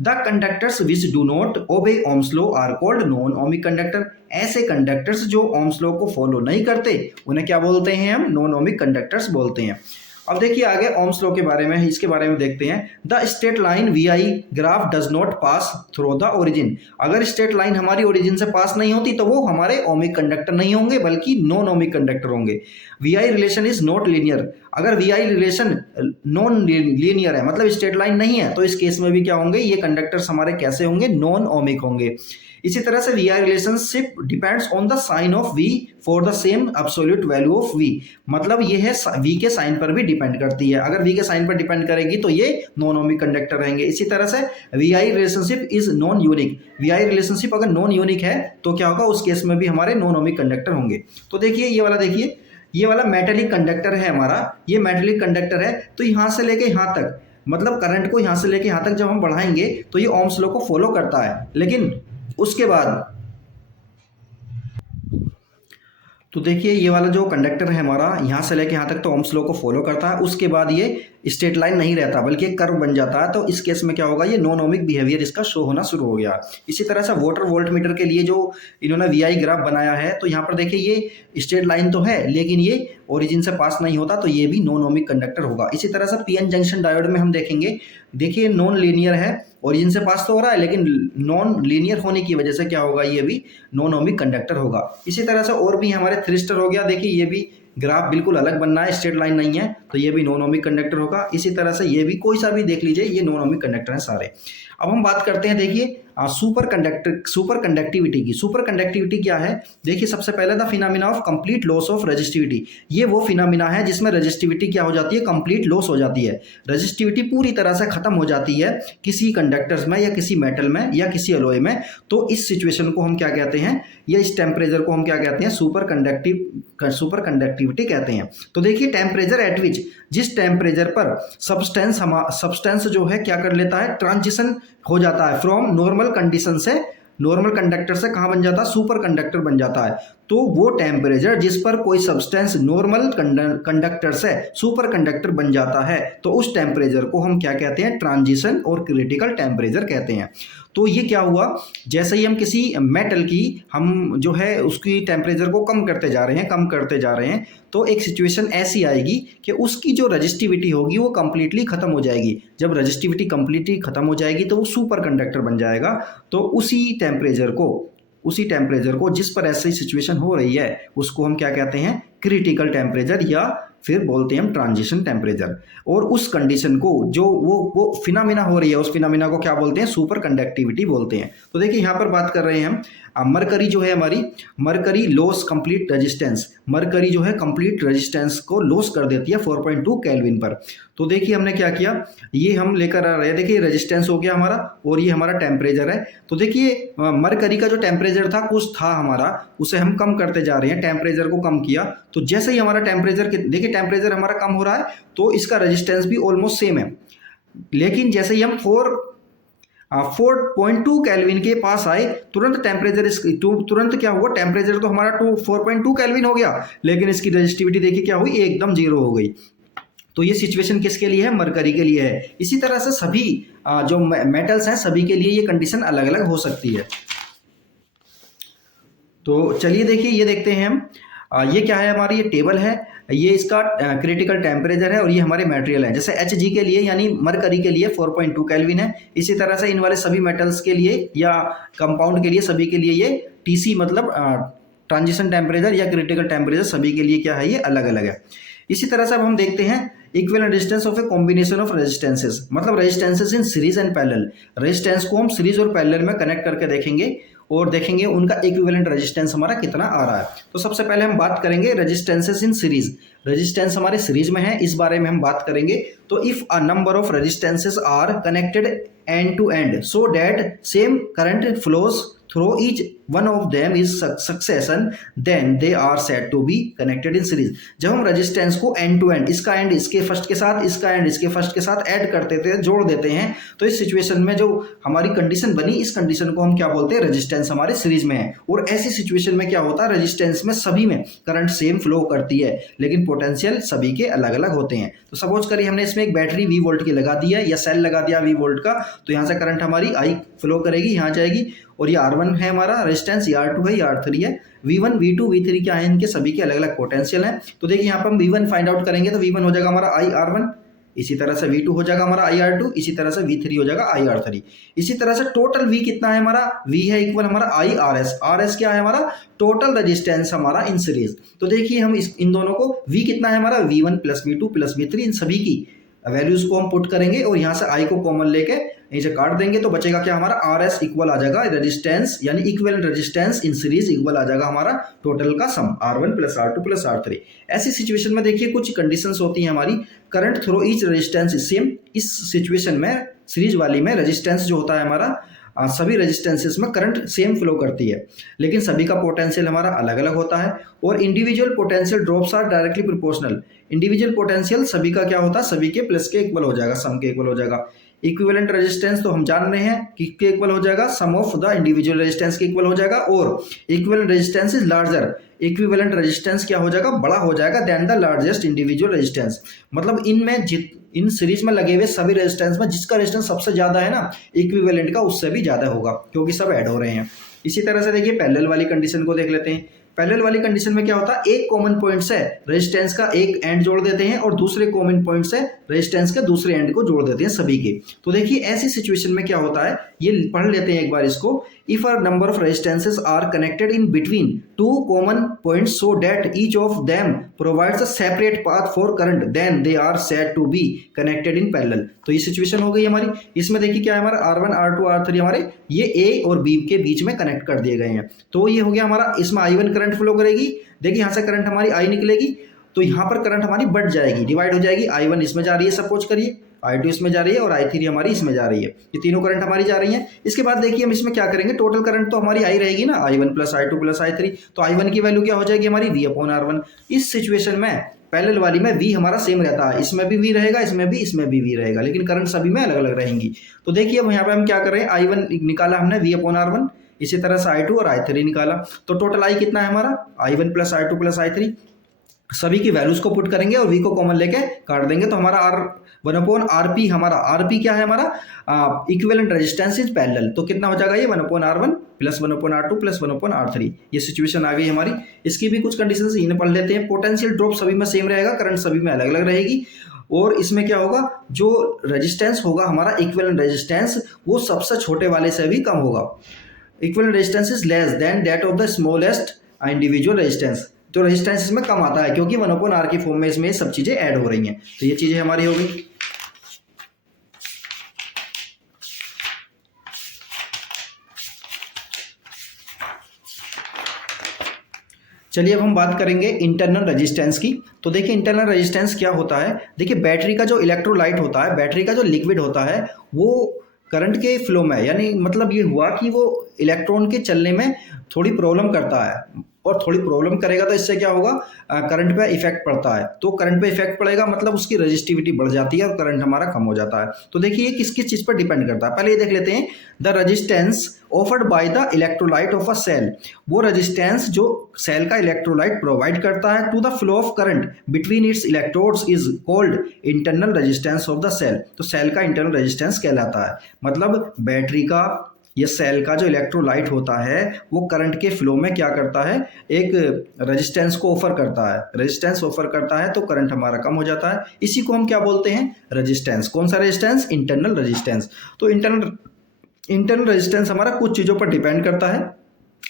The conductors which do not obey Ohm's law are called non ohmic conductor. ऐसे कंडक्टर्स जो ओम्स लॉ को फॉलो नहीं करते उन्हें क्या बोलते हैं, हम नॉन ओमिक कंडक्टर्स बोलते हैं। अब देखिए आगे ओम्स लॉ के बारे में, इसके बारे में देखते हैं। The straight line V I graph does not pass through the origin. अगर स्ट्रेट लाइन हमारी ओरिजिन से पास नहीं होती तो वो हमारे ओमिक कंडक्टर नहीं होंगे बल्कि नॉन ओमिक कंडक्टर होंगे। V I relation is not linear. अगर V I relation non linear है, मतलब स्ट्रेट लाइन नहीं है, तो इस केस में भी क्या होंगे, ये कंडक्टर्स हमारे कैसे होंगे, नॉन ओमिक होंगे। इसी तरह से V I relationship depends on the sign of V for the same absolute value of V, मतलब ये है वी के साइन पर भी डिपेंड करती है। अगर वी के साइन पर डिपेंड करेगी तो ये नॉन ओमिक कंडक्टर रहेंगे। इसी तरह से V I relationship is non unique, V I relationship अगर नॉन यूनिक है तो क्या होगा, उस केस में भी हमारे नॉन ओमिक कंडक्टर होंगे। तो देखिए ये वाला, देखिए ये वाला मेटेलिक कंडक्टर है हमारा, ये मेटेलिक कंडक्टर है, तो यहाँ से लेके यहाँ तक, मतलब करंट को यहाँ से लेके यहाँ तक जब हम बढ़ाएंगे तो ये ओम्स लॉ को फॉलो करता है। लेकिन उसके बाद तो देखिए ये वाला जो कंडक्टर है हमारा, यहाँ से लेके यहाँ तक तो ओम्स लॉ को फॉलो करता है, उसके बाद ये स्ट्रेट लाइन नहीं रहता बल्कि एक कर्व बन जाता है। तो इस केस में क्या होगा, ये नॉन ओमिक बिहेवियर इसका शो होना शुरू हो गया। इसी तरह से वाटर वोल्ट मीटर के लिए जो इन्होंने वी आई ग्राफ बनाया है, तो यहाँ पर देखिए ये स्ट्रेट लाइन तो है लेकिन ये ओरिजिन से पास नहीं होता, तो ये भी नॉन ओमिक कंडक्टर होगा। इसी तरह से पीएन जंक्शन डायोड में हम देखेंगे, देखिए नॉन लीनियर है, ओरिजिन से पास तो हो रहा है लेकिन नॉन लीनियर होने की वजह से क्या होगा, ये भी नॉन ओमिक कंडक्टर होगा। इसी तरह से और भी हमारे थ्रिस्टर हो गया, देखिए ये भी ग्राफ बिल्कुल अलग बनना है, स्ट्रेट लाइन नहीं है, तो ये भी नॉन ओमिक कंडक्टर होगा। इसी तरह से ये भी कोई सा भी देख लीजिए, ये नॉन ओमिक कंडक्टर हैं सारे। अब हम बात करते हैं, देखिए सुपर कंडक्टिविटी की। सुपर कंडक्टिविटी क्या है, देखिए सबसे पहले the phenomena of complete loss of resistivity, ये वो फिनोमिना है जिसमें रेजिस्टिविटी क्या हो जाती है, कंप्लीट लॉस हो जाती है, रेजिस्टिविटी पूरी तरह से खत्म हो जाती है किसी कंडक्टर्स में या किसी मेटल में या किसी अलॉय में। तो इस सिचुएशन को हम क्या कहते हैं, या इस टेम्परेचर को हम क्या कहते हैं, सुपर कंडक्टिविटी कहते हैं। तो देखिए टेम्परेचर एट विच, जिस टेम्परेचर पर सब्सटेंस जो है क्या कर लेता है, ट्रांजिशन हो जाता है फ्रॉम नॉर्मल कंडीशन से, नॉर्मल कंडक्टर से कहाँ बन जाता है, सुपर कंडक्टर बन जाता है। तो वो टेम्परेचर जिस पर कोई सब्सटेंस नॉर्मल कंडक्टर से सुपर कंडक्टर बन जाता है, तो उस टेम्परेचर को हम क्या कहते हैं, ट्रांजिशन और क्रिटिकल टेम्परेचर कहते हैं। तो ये क्या हुआ, जैसे ही हम किसी मेटल की हम जो है उसकी टेम्परेचर को कम करते जा रहे हैं, तो एक सिचुएशन ऐसी आएगी कि उसकी जो रजिस्टिविटी होगी वो कंप्लीटली खत्म हो जाएगी। जब रजिस्टिविटी कंप्लीटली खत्म हो जाएगी तो वो सुपर कंडक्टर बन जाएगा। तो उसी टेम्परेचर को जिस पर ऐसी सिचुएशन हो रही है उसको हम क्या कहते हैं, क्रिटिकल टेम्परेचर, या फिर बोलते हैं हम ट्रांजिशन टेम्परेचर। और उस कंडीशन को जो वो फिनोमिना हो रही है, उस फिनोमिना को क्या बोलते हैं, सुपर कंडक्टिविटी बोलते हैं। तो देखिए यहाँ पर बात कर रहे हैं हम मरकरी जो है हमारी, mercury loss complete resistance, mercury जो है कंप्लीट रेजिस्टेंस को लॉस कर देती है 4.2 केल्विन पर। तो देखिए हमने क्या किया, ये हम लेकर आ रहे हैं, देखिए रेजिस्टेंस हो गया हमारा और ये हमारा टेम्परेचर है। तो देखिए मरकरी का जो टेम्परेचर था कुछ था हमारा, उसे हम कम करते जा रहे हैं, टेम्परेचर को कम किया। तो जैसे ही हमारा टेम्परेचर, देखिए टेम्परेचर हमारा कम हो रहा है तो इसका रेजिस्टेंस भी ऑलमोस्ट सेम है। लेकिन जैसे ही हम 4.2 केल्विन के पास आए, तुरंत क्या हुआ, टेम्परेचर तो हमारा 4.2 केल्विन हो गया, लेकिन इसकी रेजिस्टिविटी देखिए क्या हुई, एकदम जीरो हो गई। तो ये सिचुएशन किसके लिए है, मरकरी के लिए है। इसी तरह से सभी जो मेटल्स हैं सभी के लिए ये कंडीशन अलग अलग हो सकती है। तो चलिए देखिए ये देखते हैं हम, ये क्या है हमारी, ये टेबल है, ये इसका क्रिटिकल टेम्परेचर है और ये हमारे मटेरियल है। जैसे Hg के लिए यानी मरकरी के लिए 4.2 केल्विन है। इसी तरह से इन वाले सभी मेटल्स के लिए या कंपाउंड के लिए सभी के लिए ये Tc मतलब ट्रांजिशन टेम्परेचर या क्रिटिकल टेम्परेचर सभी के लिए क्या है, ये अलग अलग है। इसी तरह से अब हम देखते हैं equivalent resistance of a combination of resistances, मतलब resistances in series and parallel. Resistance को हम सीरीज और पैरेलल में कनेक्ट करके देखेंगे और देखेंगे उनका इक्विवेलेंट रेजिस्टेंस हमारा कितना आ रहा है। तो सबसे पहले हम बात करेंगे रेजिस्टेंसेस इन सीरीज, रेजिस्टेंस हमारे सीरीज में है, इस बारे में हम बात करेंगे। तो if a number of resistances are connected end to end so that same current flows through each one of them is succession, then they are said to be connected in series। जब हम resistance को and to and, इसका and इसके first के साथ, इसका and इसके first के साथ ऐड करते थे, जोड़ देते हैं, तो इस सिचुएशन में जो हमारी कंडीशन बनी, इस कंडीशन को हम क्या बोलते हैं, रेजिस्टेंस हमारे सीरीज में है। और ऐसी सिचुएशन में क्या होता है, रेजिस्टेंस में सभी में करंट सेम फ्लो करती है लेकिन पोटेंशियल सभी के अलग अलग होते हैं। तो सपोज करिए हमने इसमें एक बैटरी V वोल्ट की लगा दी है या सेल लगा दिया V वोल्ट का, तो यहाँ से करंट हमारी I फ्लो करेगी, यहाँ जाएगी, और ये R1 है हमारा रेजिस्टेंस, ये R2 है, ये R3 है। V1, V2, V3 क्या है, इनके सभी के अलग अलग पोटेंशियल हैं। तो देखिए यहाँ पर हम V1 फाइंड आउट करेंगे, तो V1 हो जाएगा हमारा I R1, इसी तरह से V2 हो जाएगा हमारा IR2, इसी तरह से V3 हो जाएगा IR3। इसी तरह से टोटल V कितना है हमारा, V है इक्वल हमारा IRS। RS क्या है हमारा, टोटल रेजिस्टेंस हमारा इन सीरीज। तो देखिए हम इन दोनों को V कितना है हमारा, V1 plus V2 plus V3, इन सभी की वैल्यूज को हम पुट करेंगे और यहाँ से I को कॉमन लेके यहीं से काट देंगे तो बचेगा क्या हमारा, RS इक्वल आ जाएगा रेजिस्टेंस यानी equivalent resistance in series equal आ जाएगा हमारा टोटल का सम R1 plus R2 plus R3। ऐसी सिचुएशन में देखिए कुछ कंडीशंस होती हैं हमारी, current through each resistance is same. इस सिचुएशन में सीरीज वाली में रेजिस्टेंस जो होता है हमारा, सभी रेजिस्टेंसेस में करंट सेम फ्लो करती है, लेकिन सभी का पोटेंशियल हमारा अलग अलग होता है और individual potential drops are directly proportional. Individual potential सभी का क्या होता है, सभी के प्लस के इक्वल हो जाएगा, सम के इक्वल हो जाएगा। इक्विवेलेंट रेजिस्टेंस तो हम जान रहे हैं कि के इक्वल हो जाएगा, sum of the individual resistance के इक्वल हो जाएगा, और equivalent resistance is larger, equivalent resistance क्या हो जाएगा, बड़ा हो जाएगा than the largest individual resistance. मतलब इनमें इन सीरीज में लगे हुए सभी रेजिस्टेंस में जिसका रेजिस्टेंस सबसे ज्यादा है ना, इक्विवेलेंट का उससे भी ज्यादा होगा क्योंकि सब ऐड हो रहे हैं। इसी तरह से देखिए पैरेलल वाली कंडीशन को देख लेते हैं। पैरेलल वाली कंडीशन में क्या होता है, एक कॉमन पॉइंट से रेजिस्टेंस का एक एंड जोड़ देते हैं और दूसरे कॉमन पॉइंट से रेजिस्टेंस के दूसरे एंड को जोड़ देते हैं सभी के। तो देखिए ऐसी सिचुएशन में क्या होता है, ये पढ़ लेते हैं एक बार इसको। If a number of resistances are connected in between two common points so that each of them provides a separate path for current then they are said to be connected in parallel. तो ये situation हो गई हमारी। इसमें देखिए क्या है हमारा, R1 R2 R3 हमारे ये A और B के बीच में कनेक्ट कर दिए गए हैं। तो ये हो गया हमारा, इसमें I1 करंट फ्लो करेगी, देखिए यहाँ से करंट हमारी I निकलेगी तो यहाँ पर करंट हमारी बढ़ जाएगी, डिवाइड हो जाएगी। I1 इसमें जा रही है सपोज करिए, I2 इसमें जा रही है और I3 हमारी इसमें जा रही है, ये तीनों करंट हमारी जा रही हैं। इसके बाद देखिए हम इसमें क्या करेंगे, टोटल करंट तो हमारी I रहेगी ना, I1 plus I2 plus I3, तो I1 की वैल्यू क्या हो जाएगी हमारी, V/R1। इस सिचुएशन में पैरेलल वाली में V हमारा सेम रहता है, इसमें भी V रहेगा, इसमें भी V रहेगा, लेकिन करंट सभी में अलग अलग रहेंगी। तो देखिए अब यहाँ पे हम क्या कर रहे हैं, I1 निकाला हमने V/R1, इसी तरह से I2 और I3 निकाला, तो टोटल I कितना है हमारा, I1 plus I2 plus I3, सभी की वैल्यूज को पुट करेंगे और V को कॉमन लेके काट देंगे तो हमारा R1/RP, हमारा RP क्या है हमारा, इक्विवेलेंट रेजिस्टेंस इज पैरेलल। तो कितना हो जाएगा ये 1/R1 plus 1/R2 plus 1/R3। ये सिचुएशन आ गई हमारी। इसकी भी कुछ कंडीशंस इन्हें पढ़ लेते हैं। पोटेंशियल ड्रॉप सभी में सेम रहेगा, करंट सभी में अलग अलग रहेगी, और इसमें क्या होगा, जो रेजिस्टेंस होगा हमारा इक्विवेलेंट रेजिस्टेंस वो सबसे छोटे वाले से भी कम होगा। Equivalent resistance is less than that of the smallest individual resistance. तो रेजिस्टेंस इसमें कम आता है क्योंकि 1/R की फॉर्म में इसमें सब चीजें ऐड हो रही हैं। तो ये चीजें हमारी हो गई। चलिए अब हम बात करेंगे इंटरनल रेजिस्टेंस की। तो देखिए इंटरनल रेजिस्टेंस क्या होता है, देखिए बैटरी का जो इलेक्ट्रोलाइट होता है, बैटरी का जो लिक्विड होता है वो करंट के फ्लो में, यानी मतलब ये हुआ कि वो इलेक्ट्रॉन के चलने में थोड़ी प्रॉब्लम करता है, और थोड़ी प्रॉब्लम करेगा तो इससे क्या होगा, करंट पे इफेक्ट पड़ता है। तो करंट पे इफेक्ट पड़ेगा मतलब उसकी रेजिस्टिविटी बढ़ जाती है और करंट हमारा कम हो जाता है। तो देखिए ये किस किस चीज़ पर डिपेंड करता है, पहले ये देख लेते हैं। The resistance offered by the electrolyte of a cell, वो रेजिस्टेंस जो सेल का इलेक्ट्रोलाइट प्रोवाइड करता है to the flow of current between its electrodes is called internal resistance of the cell. तो सेल का इंटरनल रेजिस्टेंस कहलाता है, मतलब बैटरी का या सेल का जो इलेक्ट्रोलाइट होता है वो करंट के फ्लो में क्या करता है, एक रेजिस्टेंस को ऑफर करता है। रेजिस्टेंस ऑफर करता है तो करंट हमारा कम हो जाता है। इसी को हम क्या बोलते हैं, रेजिस्टेंस। कौन सा रेजिस्टेंस, इंटरनल रेजिस्टेंस। तो इंटरनल रेजिस्टेंस हमारा कुछ चीज़ों पर डिपेंड करता है,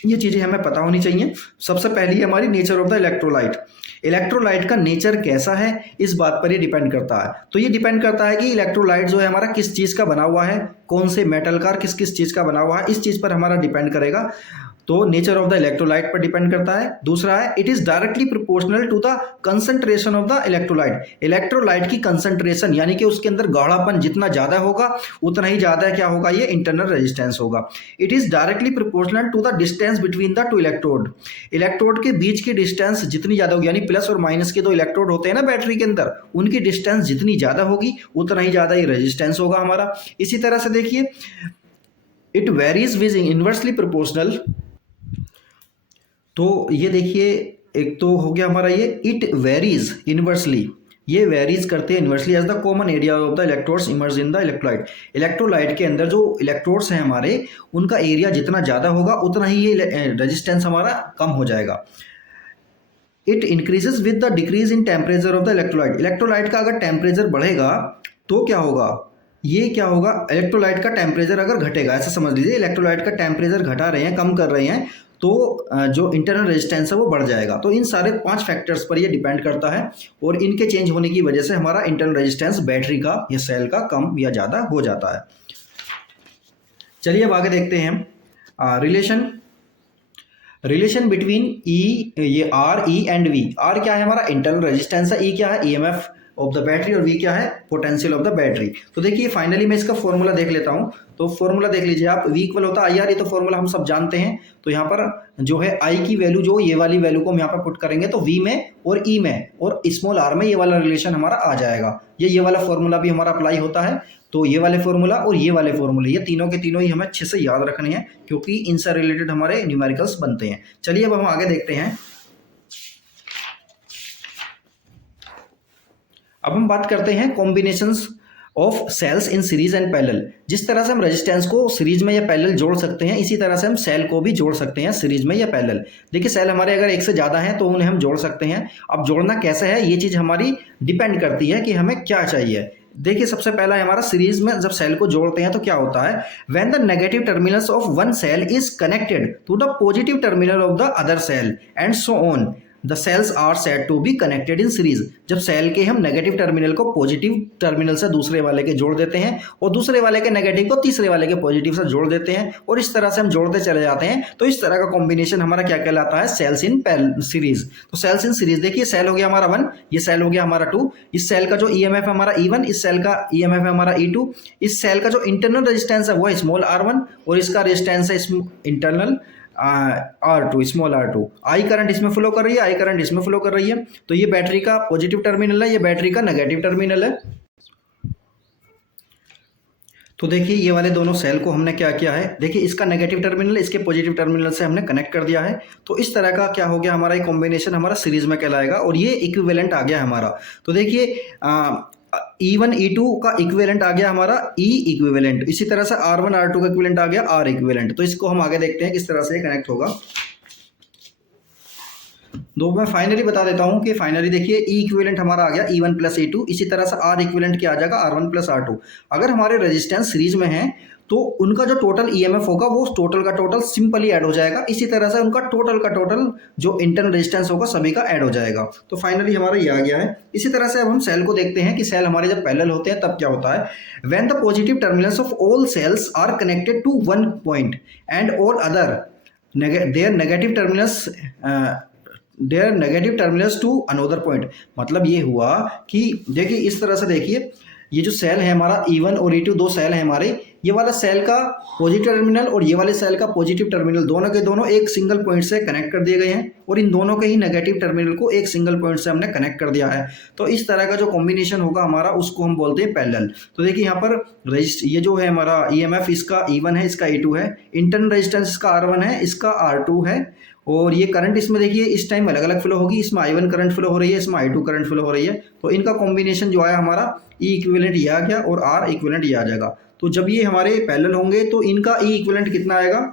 ये चीज़ें हमें पता होनी चाहिए। सबसे पहली हमारी nature of the electrolyte. Electrolyte का नेचर कैसा है इस बात पर ये डिपेंड करता है। तो ये डिपेंड करता है कि इलेक्ट्रोलाइट जो है हमारा किस चीज़ का बना हुआ है, कौन से मेटल का, किस किस चीज़ का बना हुआ है, इस चीज़ पर हमारा डिपेंड करेगा। तो नेचर ऑफ द इलेक्ट्रोलाइट पर डिपेंड करता है। दूसरा है it is directly proportional to the concentration of the electrolyte. Electrolyte की कंसंट्रेशन यानी कि उसके अंदर गाढ़ापन जितना ज्यादा होगा उतना ही ज्यादा क्या होगा, ये इंटरनल रेजिस्टेंस होगा। It is directly proportional to the distance between the two electrode. Electrode के बीच की डिस्टेंस जितनी ज्यादा होगी, यानी प्लस और माइनस के दो इलेक्ट्रोड होते हैं ना बैटरी के अंदर, उनकी डिस्टेंस जितनी ज्यादा होगी उतना ही ज्यादा ये रेजिस्टेंस होगा हमारा। इसी तरह से देखिए it varies with inversely proportional. तो ये देखिए एक तो हो गया हमारा ये इट वेरीज इनवर्सली, ये वेरीज करते हैं inversely as the common area of the electrodes immerse in the electrolyte. Electrolyte के अंदर जो इलेक्ट्रोड्स हैं हमारे, उनका एरिया जितना ज़्यादा होगा उतना ही ये रेजिस्टेंस हमारा कम हो जाएगा। It increases with the decrease in temperature of the electrolyte. Electrolyte का अगर टेम्परेचर बढ़ेगा तो क्या होगा, ये क्या होगा, इलेक्ट्रोलाइट का टेम्परेचर अगर घटेगा, ऐसा समझ लीजिए इलेक्ट्रोलाइट का टेम्परेचर घटा रहे हैं, कम कर रहे हैं, तो जो इंटरनल रेजिस्टेंस है वो बढ़ जाएगा। तो इन सारे 5 फैक्टर्स पर ये डिपेंड करता है और इनके चेंज होने की वजह से हमारा इंटरनल रेजिस्टेंस बैटरी का या सेल का कम या ज़्यादा हो जाता है। चलिए अब आगे देखते हैं रिलेशन बिटवीन ये R, E and V. R क्या है हमारा इंटरनल रेजिस्टेंस है, ई क्या है ईएमएफ ऑफ द बैटरी और वी क्या है पोटेंशियल ऑफ द बैटरी। तो देखिए फाइनली मैं इसका फॉर्मूला देख लेता हूँ। तो फॉर्मूला देख लीजिए आप, वी इक्वल होता है आई आर, ये तो फॉर्मूला हम सब जानते हैं। तो यहाँ पर जो है आई की वैल्यू, जो ये वाली वैल्यू को हम यहाँ पर पुट करेंगे तो वी में और ई में और स्मॉल आर में ये वाला रिलेशन हमारा आ जाएगा। ये वाला फॉर्मूला भी हमारा अप्लाई होता है। तो ये वाले फॉर्मूला और ये वाले फॉर्मूले, ये तीनों के तीनों ही हमें अच्छे से याद रखने हैं क्योंकि इनसे रिलेटेड हमारे न्यूमेरिकल्स बनते हैं। चलिए अब हम आगे देखते हैं। अब हम बात करते हैं combinations of cells in series and parallel. जिस तरह से हम रेजिस्टेंस को सीरीज में या पैरेलल जोड़ सकते हैं, इसी तरह से हम सेल को भी जोड़ सकते हैं सीरीज में या पैरेलल। देखिए सेल हमारे अगर एक से ज़्यादा हैं तो उन्हें हम जोड़ सकते हैं। अब जोड़ना कैसे है, ये चीज़ हमारी डिपेंड करती है कि हमें क्या चाहिए। देखिए सबसे पहला है हमारा सीरीज में जब सेल को जोड़ते हैं तो क्या होता है, when the negative terminals of one cell is connected to the positive terminal of the other cell and so on, the cells are said to be connected in series. जब सेल के हम नेगेटिव टर्मिनल को positive terminal से दूसरे वाले के जोड़ देते हैं और दूसरे वाले के नेगेटिव को तीसरे वाले के पॉजिटिव से जोड़ देते हैं और इस तरह से हम जोड़ते चले जाते हैं, तो इस तरह का कॉम्बिनेशन हमारा क्या कहलाता है, सेल्स इन सीरीज। तो सेल्स इन सीरीज, देखिए सेल हो गया हमारा 1, ये सेल हो गया हमारा 2, इस सेल का जो ईएमएफ है हमारा E1, इस सेल का ईएमएफ है हमारा E2, इस सेल का जो इंटरनल रेजिस्टेंस है वो है स्मॉल r1 और इसका रेजिस्टेंस है internal R2 small R2। I current इसमें फ्लो कर रही है, आई करंट इसमें फ्लो कर रही है। तो ये बैटरी का पॉजिटिव टर्मिनल है, ये बैटरी का नेगेटिव टर्मिनल है। तो देखिए ये वाले दोनों सेल को हमने क्या किया है, देखिए इसका नेगेटिव टर्मिनल इसके पॉजिटिव टर्मिनल से हमने कनेक्ट कर दिया है। तो इस तरह का क्या हो गया हमारा, एक कॉम्बिनेशन हमारा सीरीज में कहलाएगा और ये इक्विवेलेंट आ गया हमारा। तो देखिए E1 E2 का इक्विवेलेंट आ गया हमारा E इक्विवेलेंट, इसी तरह से R1 R2 का इक्विवेलेंट आ गया R इक्विवेलेंट। तो इसको हम आगे देखते हैं किस तरह से कनेक्ट होगा। दो मैं फाइनली बता देता हूं कि फाइनली देखिए E इक्विवेलेंट हमारा आ गया E1 प्लस E2, इसी तरह से R इक्विवेलेंट क्या आ जाएगा R1 प्लस R2। अगर हमारे रेजिस्टेंस सीरीज में है तो उनका जो टोटल ईएमएफ होगा वो टोटल का टोटल सिंपली ऐड हो जाएगा। इसी तरह से उनका टोटल का टोटल जो इंटरनल रेजिस्टेंस होगा सभी का ऐड हो जाएगा। तो फाइनली हमारा ये आ गया है। इसी तरह से अब हम सेल को देखते हैं कि सेल हमारे जब पैरेलल होते हैं तब क्या होता है, when the positive terminals of all cells are connected to one point and all other their negative terminals to another point. मतलब ये हुआ कि देखिए इस तरह से देखिए ये जो सेल है हमारा E1 और E2 दो सेल है हमारे, ये वाला सेल का पॉजिटिव टर्मिनल और ये वाले सेल का पॉजिटिव टर्मिनल दोनों के दोनों एक सिंगल पॉइंट से कनेक्ट कर दिए गए हैं और इन दोनों के ही नेगेटिव टर्मिनल को एक सिंगल पॉइंट से हमने कनेक्ट कर दिया है। तो इस तरह का जो कॉम्बिनेशन होगा हमारा उसको हम बोलते हैं पैरेलल। तो देखिए यहाँ पर ये जो है हमारा EMF इसका E1 है, इसका E2 है, इंटरनल रेजिस्टेंस इसका R1 है, इसका R2 है और ये करंट इसमें देखिए इस टाइम अलग अलग फ्लो होगी, इसमें I1 करंट फ्लो हो रही है, इसमें I2 करंट फ्लो हो रही है। तो इनका कॉम्बिनेशन जो आया हमारा E इक्विवेलेंट ये आ गया और R इक्विवेलेंट ये आ जाएगा। तो जब ये हमारे पैरेलल होंगे तो इनका E इक्विवेलेंट कितना आएगा,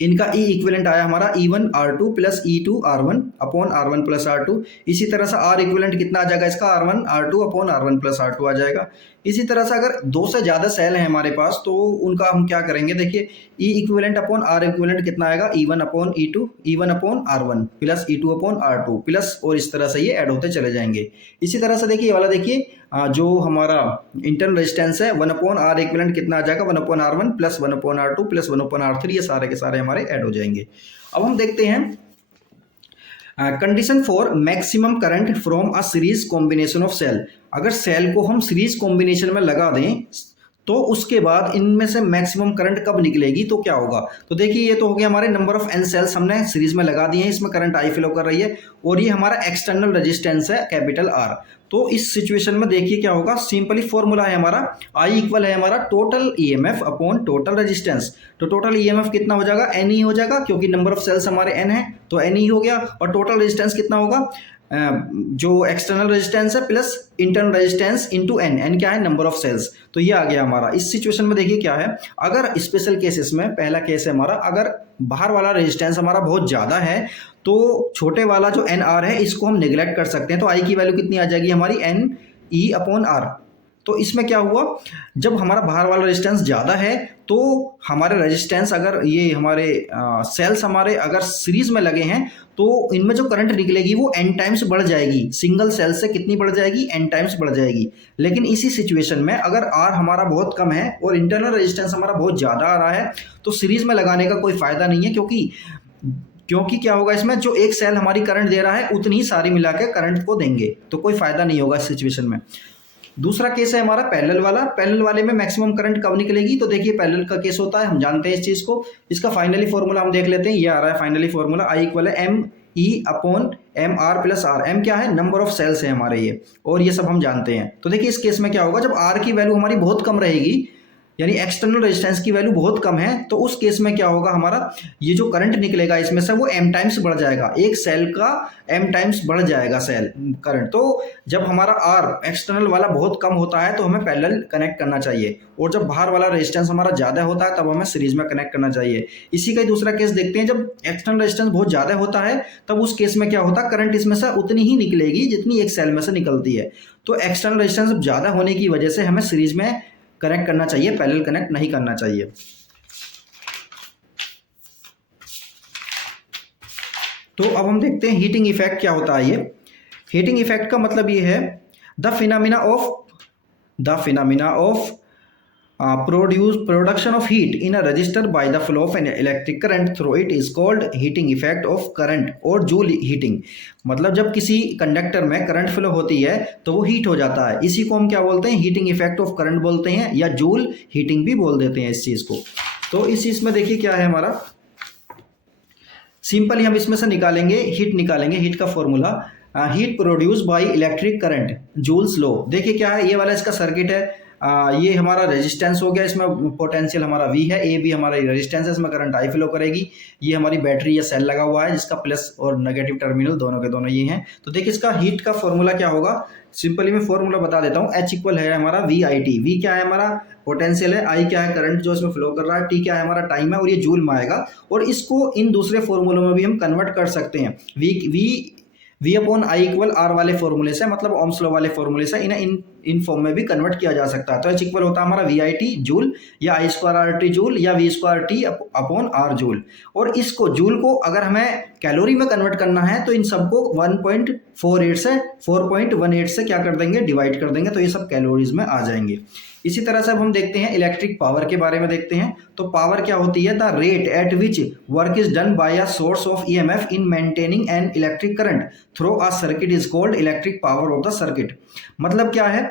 इनका E इक्विवेलेंट आया हमारा E1 R2 plus E2 R1 upon R1 plus R2। इसी तरह से R इक्विवेलेंट कितना आ जाएगा इसका R1 R2 upon R1 plus R2 आ जाएगा। इसी तरह से अगर दो से ज़्यादा सेल हैं हमारे पास तो उनका हम क्या करेंगे, देखिए E equivalent upon R equivalent कितना आएगा E1 upon E2, E1 upon R1 plus E2 upon R2 plus, और इस तरह से ये ऐड होते चले जाएंगे। इसी तरह से देखिए ये वाला देखिए जो हमारा इंटरनल रेजिस्टेंस है 1 अपॉन R इक्विवेलेंट कितना आ जाएगा 1 upon R1 plus 1 upon R2 plus 1 upon R3, ये सारे के सारे हमारे ऐड हो जाएंगे। अब हम देखते हैं condition for maximum current from a series combination of cell. अगर सेल को हम सीरीज कॉम्बिनेशन में लगा दें तो उसके बाद इनमें से मैक्सिमम करंट कब निकलेगी तो क्या होगा। तो देखिए ये तो हो गया हमारे नंबर ऑफ एन सेल्स हमने सीरीज में लगा दिए हैं, इसमें करंट आई फ्लो कर रही है और ये हमारा एक्सटर्नल रेजिस्टेंस है कैपिटल R। तो इस सिचुएशन में देखिए क्या होगा, सिंपली फॉर्मूला है हमारा I इक्वल है हमारा total EMF upon total resistance. तो टोटल EMF कितना हो जाएगा, N ही हो जाएगा क्योंकि नंबर ऑफ सेल्स हमारे N है तो N ही हो गया, और टोटल रेजिस्टेंस कितना होगा जो एक्सटर्नल रेजिस्टेंस है plus internal resistance into N, N क्या है, नंबर ऑफ सेल्स। तो ये आ गया हमारा। इस सिचुएशन में देखिए क्या है, अगर स्पेशल केसेस में पहला केस है हमारा, अगर बाहर वाला रेजिस्टेंस हमारा बहुत ज़्यादा है तो छोटे वाला जो एन आर है इसको हम निगलेक्ट कर सकते हैं। तो आई की वैल्यू कितनी आ जाएगी हमारी, एन ई अपॉन आर। तो इसमें क्या हुआ, जब हमारा बाहर वाला रेजिस्टेंस ज़्यादा है तो हमारे रेजिस्टेंस, अगर ये हमारे सेल्स हमारे अगर सीरीज में लगे हैं तो इनमें जो करंट निकलेगी वो एन टाइम्स बढ़ जाएगी। सिंगल सेल से कितनी बढ़ जाएगी, एन टाइम्स बढ़ जाएगी। लेकिन इसी सिचुएशन में अगर आर हमारा बहुत कम है और इंटरनल रेजिस्टेंस हमारा बहुत ज़्यादा आ रहा है तो सीरीज में लगाने का कोई फ़ायदा नहीं है, क्योंकि क्या होगा, इसमें जो एक सेल हमारी करंट दे रहा है उतनी ही सारी मिला के करंट को देंगे, तो कोई फ़ायदा नहीं होगा इस सिचुएशन में। दूसरा केस है हमारा पैरेलल वाला। पैरेलल वाले में मैक्सिमम करंट कब निकलेगी, तो देखिए पैरेलल का केस होता है, हम जानते हैं इस चीज़ को। इसका फाइनली फॉर्मूला हम देख लेते हैं, ये आ रहा है फाइनली फॉर्मूला, आई इक्वल है M E upon M R plus R. M क्या है, नंबर ऑफ सेल्स है हमारे ये, और ये सब हम जानते हैं। तो देखिए इस केस में क्या होगा, जब आर की वैल्यू हमारी बहुत कम रहेगी, यानी एक्सटर्नल रेजिस्टेंस की वैल्यू बहुत कम है, तो उस केस में क्या होगा, हमारा ये जो करंट निकलेगा इसमें से वो एम टाइम्स बढ़ जाएगा, एक सेल का एम टाइम्स बढ़ जाएगा सेल करंट। तो जब हमारा आर एक्सटर्नल वाला बहुत कम होता है तो हमें पैरेलल कनेक्ट करना चाहिए, और जब बाहर वाला रेजिस्टेंस हमारा ज़्यादा होता है तब हमें सीरीज में कनेक्ट करना चाहिए। इसी का दूसरा केस देखते हैं, जब एक्सटर्नल रेजिस्टेंस बहुत ज़्यादा होता है तब उस केस में क्या होता है, करंट इसमें से उतनी ही निकलेगी जितनी एक सेल में से निकलती है। तो एक्सटर्नल रेजिस्टेंस ज़्यादा होने की वजह से हमें सीरीज में कनेक्ट करना चाहिए, पैरेलल कनेक्ट नहीं करना चाहिए। तो अब हम देखते हैं हीटिंग इफेक्ट क्या होता है। ये हीटिंग इफेक्ट का मतलब ये है, the phenomena of production of heat in a resistor by the flow of an electric current through it is called heating effect of current और जूल हीटिंग। मतलब जब किसी कंडक्टर में करंट फ्लो होती है तो वो हीट हो जाता है, इसी को हम क्या बोलते हैं, हीटिंग इफेक्ट ऑफ करंट बोलते हैं, या जूल हीटिंग भी बोल देते हैं इस चीज़ को। तो इस चीज़ में देखिए क्या है हमारा, सिंपली हम इसमें से निकालेंगे हीट का formula, heat produce by electric current joules law. देखिए क्या है, ये वाला इसका सर्किट है, ये हमारा रेजिस्टेंस हो गया, इसमें पोटेंशियल हमारा V है, ए भी हमारा रेजिस्टेंस है, इसमें करंट आई फ्लो करेगी। ये हमारी बैटरी या सेल लगा हुआ है जिसका प्लस और नेगेटिव टर्मिनल दोनों के दोनों ये हैं। तो देखिए इसका हीट का फॉर्मूला क्या होगा, सिंपली मैं फॉर्मूला बता देता हूँ। H इक्वल है हमारा VIT, V क्या है हमारा पोटेंशियल है, I क्या है करंट जो इसमें फ्लो कर रहा है, T क्या है हमारा टाइम है, और ये जूल में आएगा। और इसको इन दूसरे फॉर्मूलों में भी हम कन्वर्ट कर सकते हैं। V upon I equal R वाले फॉर्मूले से, मतलब ओम्स लॉ वाले फॉर्मूले से इन फॉर्म में भी कन्वर्ट किया जा सकता है। तो H इक्वल होता है हमारा VIT जूल, या I square R T joule, या V square T upon R joule. और इसको जूल को अगर हमें कैलोरी में कन्वर्ट करना है तो इन सबको 4.18 से क्या कर देंगे, डिवाइड कर देंगे, तो ये सब कैलोरीज में आ जाएंगे। इसी तरह से अब हम देखते हैं इलेक्ट्रिक पावर के बारे में देखते हैं। तो पावर क्या होती है, the rate at which work is done by a source of EMF in maintaining an electric current through a circuit is called electric power of the circuit. मतलब क्या है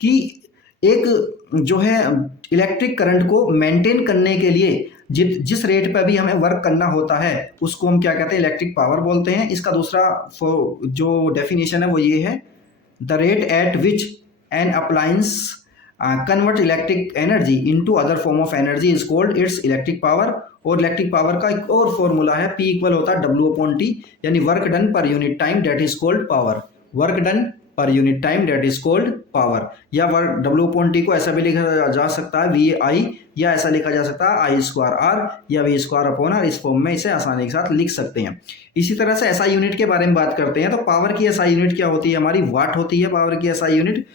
कि एक जो है इलेक्ट्रिक करंट को मेंटेन करने के लिए जिस रेट पर भी हमें वर्क करना होता है उसको हम क्या कहते हैं, इलेक्ट्रिक पावर बोलते हैं। इसका दूसरा जो डेफिनेशन है वो ये है, the rate at which N appliance convert electric energy into other form of energy is called its electric power. और इलेक्ट्रिक पावर का एक और फॉर्मूला है, P इक्वल होता है W/T, यानी work done per unit time that is called power. Work done per unit time that is called power, या work W/T को ऐसा भी लिखा जा सकता है VI, या ऐसा लिखा जा सकता है I स्क्वायर R या V स्क्वायर अपॉन R। इस फॉर्म में इसे आसानी के साथ लिख सकते हैं। इसी तरह से SI यूनिट के बारे में बात करते हैं। तो पावर की SI यूनिट क्या होती है हमारी, वाट होती है पावर की SI यूनिट।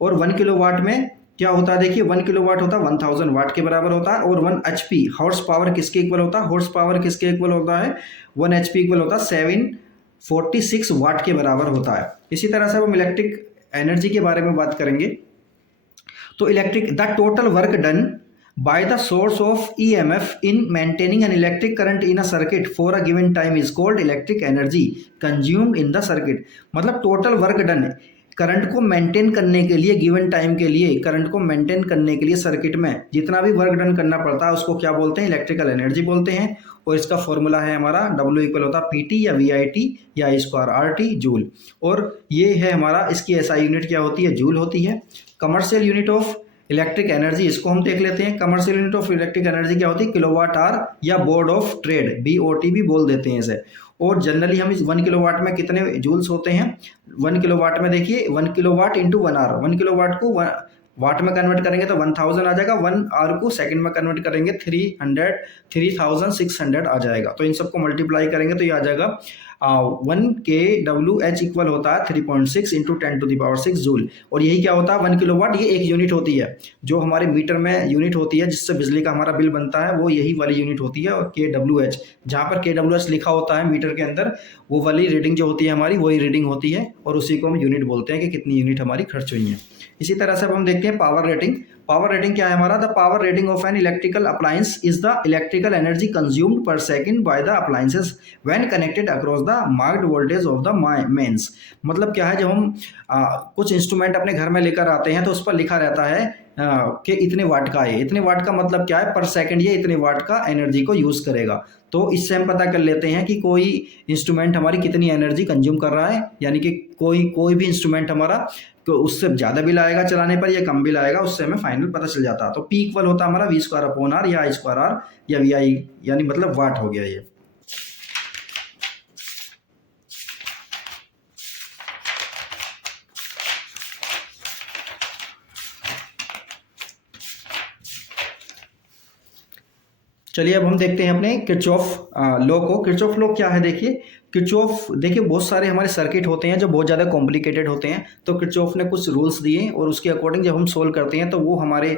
और 1 किलोवाट में क्या होता है, देखिए 1 किलोवाट होता है 1000 वाट के बराबर होता है। और 1 HP हॉर्स पावर किसके इक्वल होता है, हॉर्स पावर किसके इक्वल होता है, 1 HP इक्वल होता है 746 वाट के बराबर होता है। इसी तरह से हम इलेक्ट्रिक एनर्जी के बारे में बात करेंगे। तो electric the total work done by the source of EMF in maintaining an electric current in a circuit for a given time is called electric energy consumed in the circuit। मतलब total work done current को maintain करने के लिए, given time के लिए current को maintain करने के लिए सर्किट में जितना भी वर्क डन करना पड़ता है उसको क्या बोलते हैं, इलेक्ट्रिकल एनर्जी बोलते हैं। और इसका फॉर्मूला है हमारा W इक्वल होता है PT या VIT या I स्क्वायर RT जूल। और ये है हमारा, इसकी SI यूनिट क्या होती है, जूल होती है। Commercial unit of electric energy, इसको हम देख लेते हैं। Commercial unit of electric energy क्या होती है, किलोवाट आवर या बोर्ड ऑफ ट्रेड, BOT भी बोल देते हैं इसे। और जनरली हम इस 1 किलोवाट में कितने जूल्स होते हैं, 1 किलोवाट में देखिए 1 किलोवाट इंटू 1 आवर, 1 किलोवाट को वाट में कन्वर्ट करेंगे तो 1000 आ जाएगा, 1 आवर को सेकंड में कन्वर्ट करेंगे 3600 आ जाएगा। तो इन सबको मल्टीप्लाई करेंगे तो ये आ जाएगा 1 kWh इक्वल होता है 3.6 इंटू 10⁻6 जूल। और यही क्या होता है 1 किलोवाट, ये एक यूनिट होती है जो हमारे मीटर में यूनिट होती है जिससे बिजली का हमारा बिल बनता है, वो यही वाली यूनिट होती है। और kWh जहाँ पर kWh लिखा होता है मीटर के अंदर, वो वाली रीडिंग जो होती है हमारी वही रीडिंग होती है और उसी को हम यूनिट बोलते हैं कि कितनी यूनिट हमारी खर्च हुई है। इसी तरह से अब हम देखते हैं पावर रेटिंग। पावर रेटिंग क्या है हमारा, the power rating of an electrical appliance is the electrical energy consumed per second by the appliances when connected across the marked voltage of the mains. मतलब क्या है, जब हम कुछ इंस्ट्रूमेंट अपने घर में लेकर आते हैं तो उस पर लिखा रहता है कि इतने वाट का है। इतने वाट का मतलब क्या है, पर सेकंड ये इतने वाट का एनर्जी को यूज़ करेगा। तो इससे हम पता कर लेते हैं कि कोई इंस्ट्रूमेंट हमारी कितनी एनर्जी कंज्यूम कर रहा है, यानी कि कोई भी इंस्ट्रूमेंट हमारा तो उससे ज़्यादा बिल आएगा चलाने पर या कम बिल आएगा, उससे हमें फाइनल पता चल जाता है। तो पी इक्वल होता है हमारा V² या I²R या VI, यानी मतलब वाट हो गया ये। चलिए अब हम देखते हैं अपने किरचॉफ लॉ को। किरचॉफ लॉ क्या है देखिए, किरचॉफ देखिए बहुत सारे हमारे सर्किट होते हैं जो बहुत ज़्यादा कॉम्प्लिकेटेड होते हैं, तो किरचॉफ ने कुछ रूल्स दिए और उसके अकॉर्डिंग जब हम सोल्व करते हैं तो वो हमारे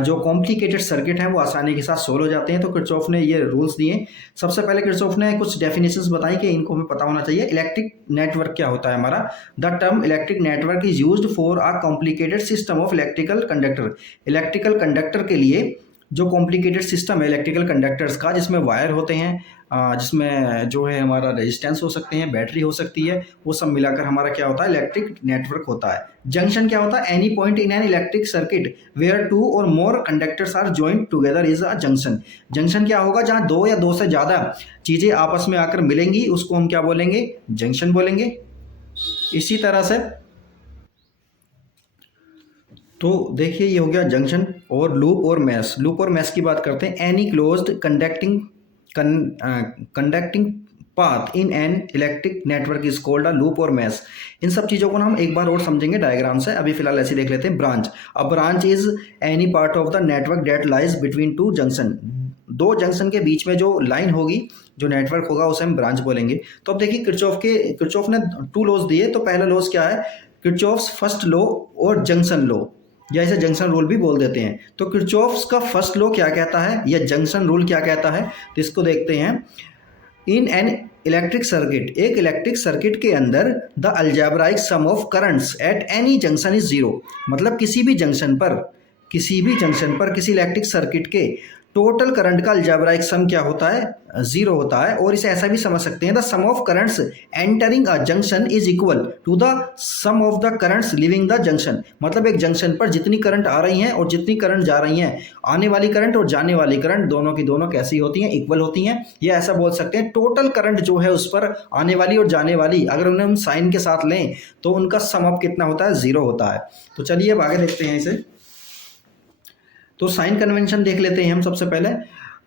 जो कॉम्प्लिकेटेड सर्किट हैं वो आसानी के साथ सोल्व हो जाते हैं। तो किरचॉफ ने ये रूल्स दिए। सबसे पहले किरचॉफ ने कुछ डेफिनेशंस बताई कि इनको हमें पता होना चाहिए। इलेक्ट्रिक नेटवर्क क्या होता है हमारा, the term electric network is used for a complicated system of electrical conductor. Electrical conductor के लिए जो कॉम्प्लिकेटेड सिस्टम है इलेक्ट्रिकल कंडक्टर्स का, जिसमें वायर होते हैं, जिसमें जो है हमारा रेजिस्टेंस हो सकते हैं, बैटरी हो सकती है, वो सब मिलाकर हमारा क्या होता है इलेक्ट्रिक नेटवर्क होता है। जंक्शन क्या होता है, any point in an electric circuit where 2 और more conductors are joint together is a junction. Junction क्या होगा, जहाँ 2 या 2 से ज़्यादा चीज़ें आपस में आकर मिलेंगी उसको हम क्या बोलेंगे, जंक्शन बोलेंगे। इसी तरह से तो देखिए ये हो गया जंक्शन। और लूप और मैश, लूप और मैश की बात करते हैं। Any closed conducting path in an electric network is called a loop और मैश। इन सब चीज़ों को ना हम एक बार और समझेंगे डायग्राम से, अभी फिलहाल ऐसे देख लेते हैं। Branch, a branch is any part of the network that lies between 2 junction. 2 junction के बीच में जो लाइन होगी, जो नेटवर्क होगा उसे हम ब्रांच बोलेंगे। तो अब देखिए किरचॉफ ने 2 लॉज दिए। तो पहला लॉज क्या है, किरचॉफ्स फर्स्ट लॉ और जंक्शन लॉ, या इसे जंक्शन रूल भी बोल देते हैं। तो किरचॉफ्स का फर्स्ट लॉ क्या कहता है या जंक्शन रूल क्या कहता है, तो इसको देखते हैं। इन एन इलेक्ट्रिक सर्किट, एक इलेक्ट्रिक सर्किट के अंदर the algebraic sum of currents at any junction is 0। मतलब किसी भी जंक्शन पर किसी इलेक्ट्रिक सर्किट के टोटल करंट का अलजेब्राइक सम क्या होता है, 0 होता है। और इसे ऐसा भी समझ सकते हैं, the sum of currents entering a junction is equal to the sum of the currents leaving the junction. मतलब एक जंक्शन पर जितनी करंट आ रही हैं और जितनी करंट जा रही हैं, आने वाली करंट और जाने वाली करंट दोनों की दोनों कैसी होती हैं, इक्वल होती हैं। या ऐसा बोल सकते हैं टोटल करंट जो है उस पर आने वाली और जाने वाली, अगर उन्हें हम साइन के साथ लें तो उनका सम ऑफ कितना होता है, 0 होता है। तो चलिए अब आगे देखते हैं इसे। तो साइन कन्वेंशन देख लेते हैं हम सबसे पहले।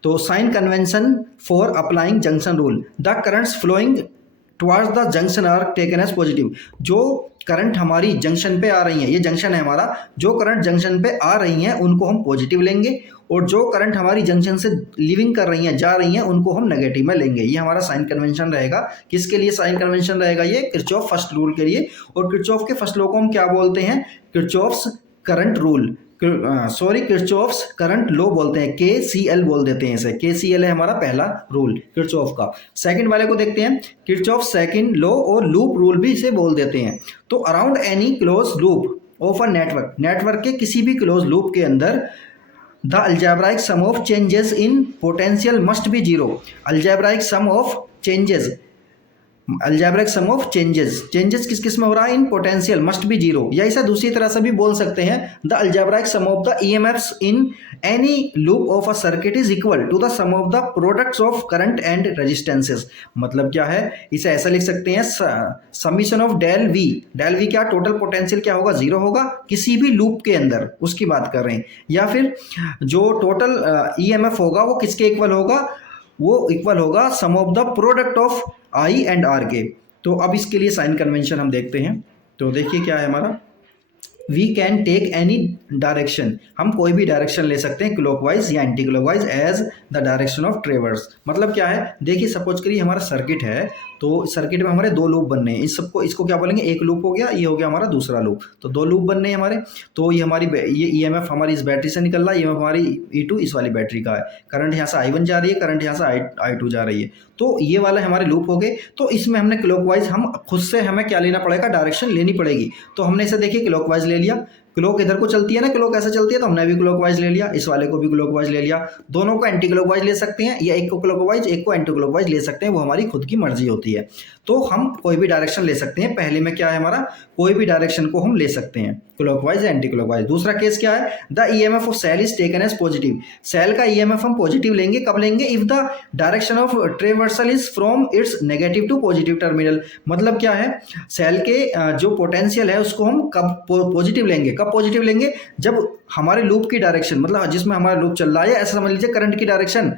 तो sign convention for applying junction rule, the currents flowing towards the junction are taken as positive. जो करंट हमारी जंक्शन पे आ रही हैं, ये जंक्शन है हमारा, जो करंट जंक्शन पे आ रही हैं उनको हम पॉजिटिव लेंगे, और जो करंट हमारी जंक्शन से लिविंग कर रही हैं, जा रही हैं, उनको हम नेगेटिव में लेंगे। ये हमारा साइन कन्वेंशन रहेगा। किसके लिए साइन कन्वेंशन रहेगा, ये किरचॉफ फर्स्ट रूल के लिए। और किरचॉफ के फर्स्ट लॉ को हम क्या बोलते हैं, Kirchhoff's current rule, Kirchhoff's current law बोलते हैं, KCL बोल देते हैं इसे। KCL है हमारा पहला रूल किरचॉफ का। सेकंड वाले को देखते हैं, किरचॉफ सेकंड लॉ और लूप रूल भी इसे बोल देते हैं। तो around any close loop of a network के किसी भी क्लोज लूप के अंदर the algebraic sum of changes in potential must be 0। Algebraic sum of changes changes किस किस में हो रहा है, इन पोटेंशियल मस्ट बी 0। या इसे दूसरी तरह से भी बोल सकते हैं, the algebraic sum of the EMFs in any loop of a circuit is equal to the sum of the products of current and resistances. मतलब क्या है, इसे ऐसा लिख सकते हैं, समीशन ऑफ डेल वी क्या, टोटल पोटेंशियल क्या होगा, 0 होगा किसी भी लूप के अंदर, उसकी बात कर रहे हैं। या फिर जो टोटल EMF होगा वो किसके इक्वल होगा, वो इक्वल होगा sum of the product of I and R K. तो अब इसके लिए साइन कन्वेंशन हम देखते हैं। तो देखिए क्या है हमारा, we can take any direction, हम कोई भी डायरेक्शन ले सकते हैं क्लॉकवाइज या anti clockwise as the direction of traverse. मतलब क्या है, देखिए सपोज करिए हमारा सर्किट है, तो सर्किट में हमारे दो लूप बनने हैं, इसको क्या बोलेंगे, एक लूप हो गया, ये हो गया हमारा दूसरा लूप, तो दो लूप बनने हैं हमारे। तो ये हमारी ये ईएमएफ हमारी इस बैटरी से निकल रहा है, ईएमएफ हमारी E2 इस वाली बैटरी का है, करंट यहाँ से I1 जा रही है, करंट यहाँ से I2 जा रही है। तो ये वाले हमारे लूप हो गए। तो इसमें हमने क्लॉकवाइज, हम खुद से हमें क्या लेना पड़ेगा, डायरेक्शन लेनी पड़ेगी। तो हमने इसे देखिए क्लॉकवाइज ले लिया, क्लॉक इधर को चलती है ना, क्लॉक ऐसे चलती है, तो हमने भी क्लॉकवाइज ले लिया, इस वाले को भी क्लॉकवाइज ले लिया। दोनों को एंटी क्लॉकवाइज ले सकते हैं, या एक को क्लॉकवाइज एक को एंटी क्लॉकवाइज ले सकते हैं, वो हमारी खुद की मर्जी होती है। तो हम कोई भी डायरेक्शन ले सकते हैं। पहले में क्या है हमारा, कोई भी डायरेक्शन को हम ले सकते हैं, क्लॉकवाइज या एंटी क्लॉकवाइज। दूसरा केस क्या है, the EMF of cell is taken as positive, cell का ईएमएफ हम पॉजिटिव लेंगे, कब लेंगे, if the direction of traversal is from its negative to positive terminal. मतलब क्या है, सेल के जो पोटेंशियल है उसको हम कब पॉजिटिव लेंगे, कब पॉजिटिव लेंगे, जब हमारे लूप की डायरेक्शन, मतलब जिसमें हमारा लूप चल रहा है, ऐसा समझ लीजिए करंट की डायरेक्शन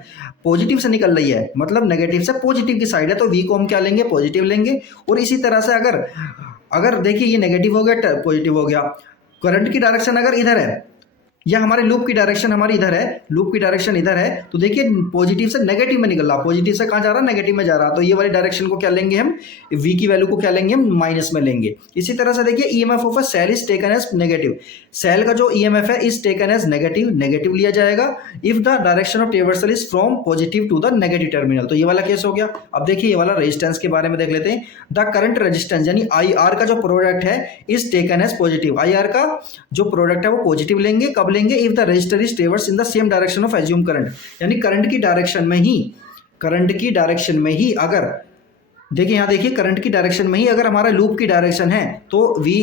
पॉजिटिव से निकल रही है, मतलब नेगेटिव से पॉजिटिव की साइड है, तो वी को हम क्या लेंगे, पॉजिटिव लेंगे। और इसी तरह से अगर देखिए ये नेगेटिव हो गया, पॉजिटिव हो गया, करंट की डायरेक्शन अगर इधर है, या हमारे लूप की डायरेक्शन हमारी इधर है, लूप की डायरेक्शन इधर है, तो देखिए पॉजिटिव से नेगेटिव में निकल रहा, पॉजिटिव से कहाँ जा रहा, नेगेटिव में जा रहा, तो ये वाली डायरेक्शन को क्या लेंगे हम, वी की वैल्यू को क्या लेंगे हम, माइनस में लेंगे। इसी तरह से देखिए EMF of a cell is taken as negative, cell का जो ईएमएफ है is taken as negative, negative लिया जाएगा if the direction of traversal is from positive to the negative terminal. तो ये वाला केस हो गया। अब देखिए ये वाला रेजिस्टेंस के बारे में देख लेते हैं। द करंट रेजिस्टेंस यानी आई आर का जो प्रोडक्ट है is taken as positive, I R का जो प्रोडक्ट है वो पॉजिटिव लेंगे, कब लेंगे, if the resistor is traverse in the same direction of assume current, यानी करंट की डायरेक्शन में ही अगर देखिए यहाँ देखिए करंट की डायरेक्शन में ही अगर हमारा लूप की डायरेक्शन है, तो वी